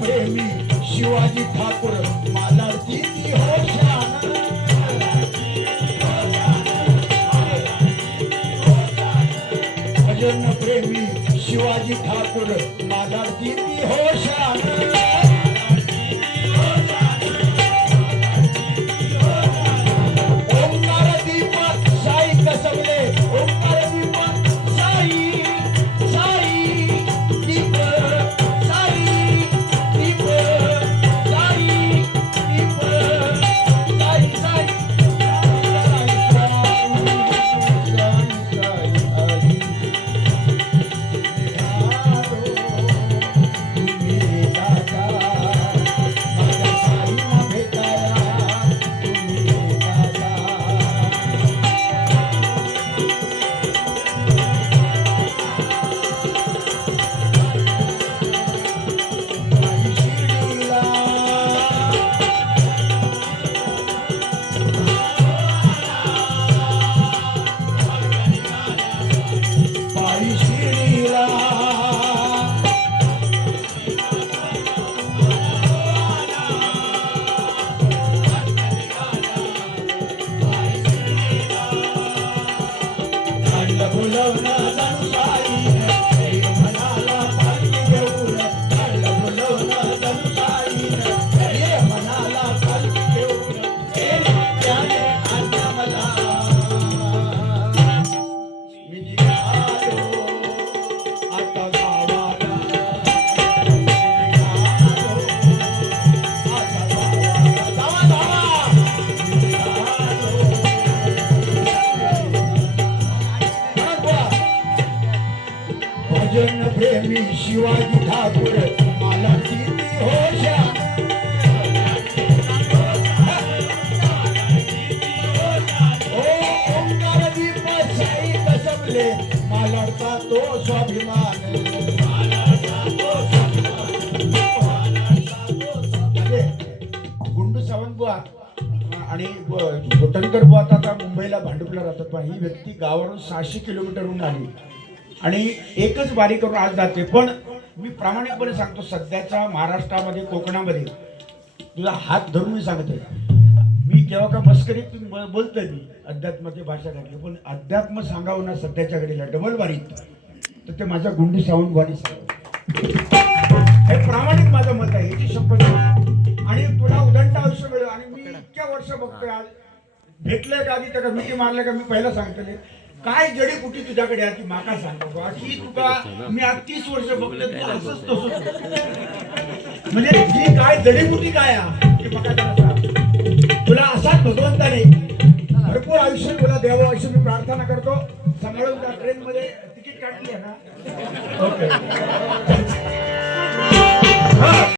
प्रेमी शिवाजी ठाकूर मालाची भजन प्रेमी शिवाजी ठाकूर मालाची होशान ओंकार दीपक साई कसवले ओंकार दीपक साई साई दीप भजन प्रेमी शिवाजी ठाकूर मालाची होशा ओ फुले मालाडचा तो स्वाभिमान म्हणजे गुंडू सावंत बुवा आणि गोटनकर बुवा आता मुंबईला भांडुपला राहतात पण ही व्यक्ती गावावरून 600 किलोमीटरहून आली आणि एकच बारी करून आज जाते. पण मी प्रामाणिकपणे सांगतो सध्याच्या महाराष्ट्रामध्ये कोकणामध्ये तुझा हात धरून मी सांगतोय मी केव्हा का मस्करीत बोलतोय मी अध्यात्माची भाषा घातली पण अध्यात्म सांगावं ना सध्याच्या घडीला डबल बारीत तर ते माझ्या गुंडी सावंत बुवानी सांगतो. हे प्रामाणिक माझं मत आहे याची शपथ आणि तुला उदंड आयुष्य मिळेल आणि मी इतक्या वर्ष बघतोय आज भेटलंय का आधी त्या मिठी मारलं का मी पहिला सांगतोय काय जडीबुटी तुझ्याकडे आहे ती माका सांगतो की तुका मी आज 30 वर्ष बघतोय तू असंच तसंच म्हणजे जी काय जडीबुटी काय आहे ती माका त्याला सांग. तुला असाच भगवंताने भरपूर आयुष्य तुला द्यावं अशी मी प्रार्थना करतो. सांभाळून ट्रेन मध्ये तिकीट काढली आहे ना ओके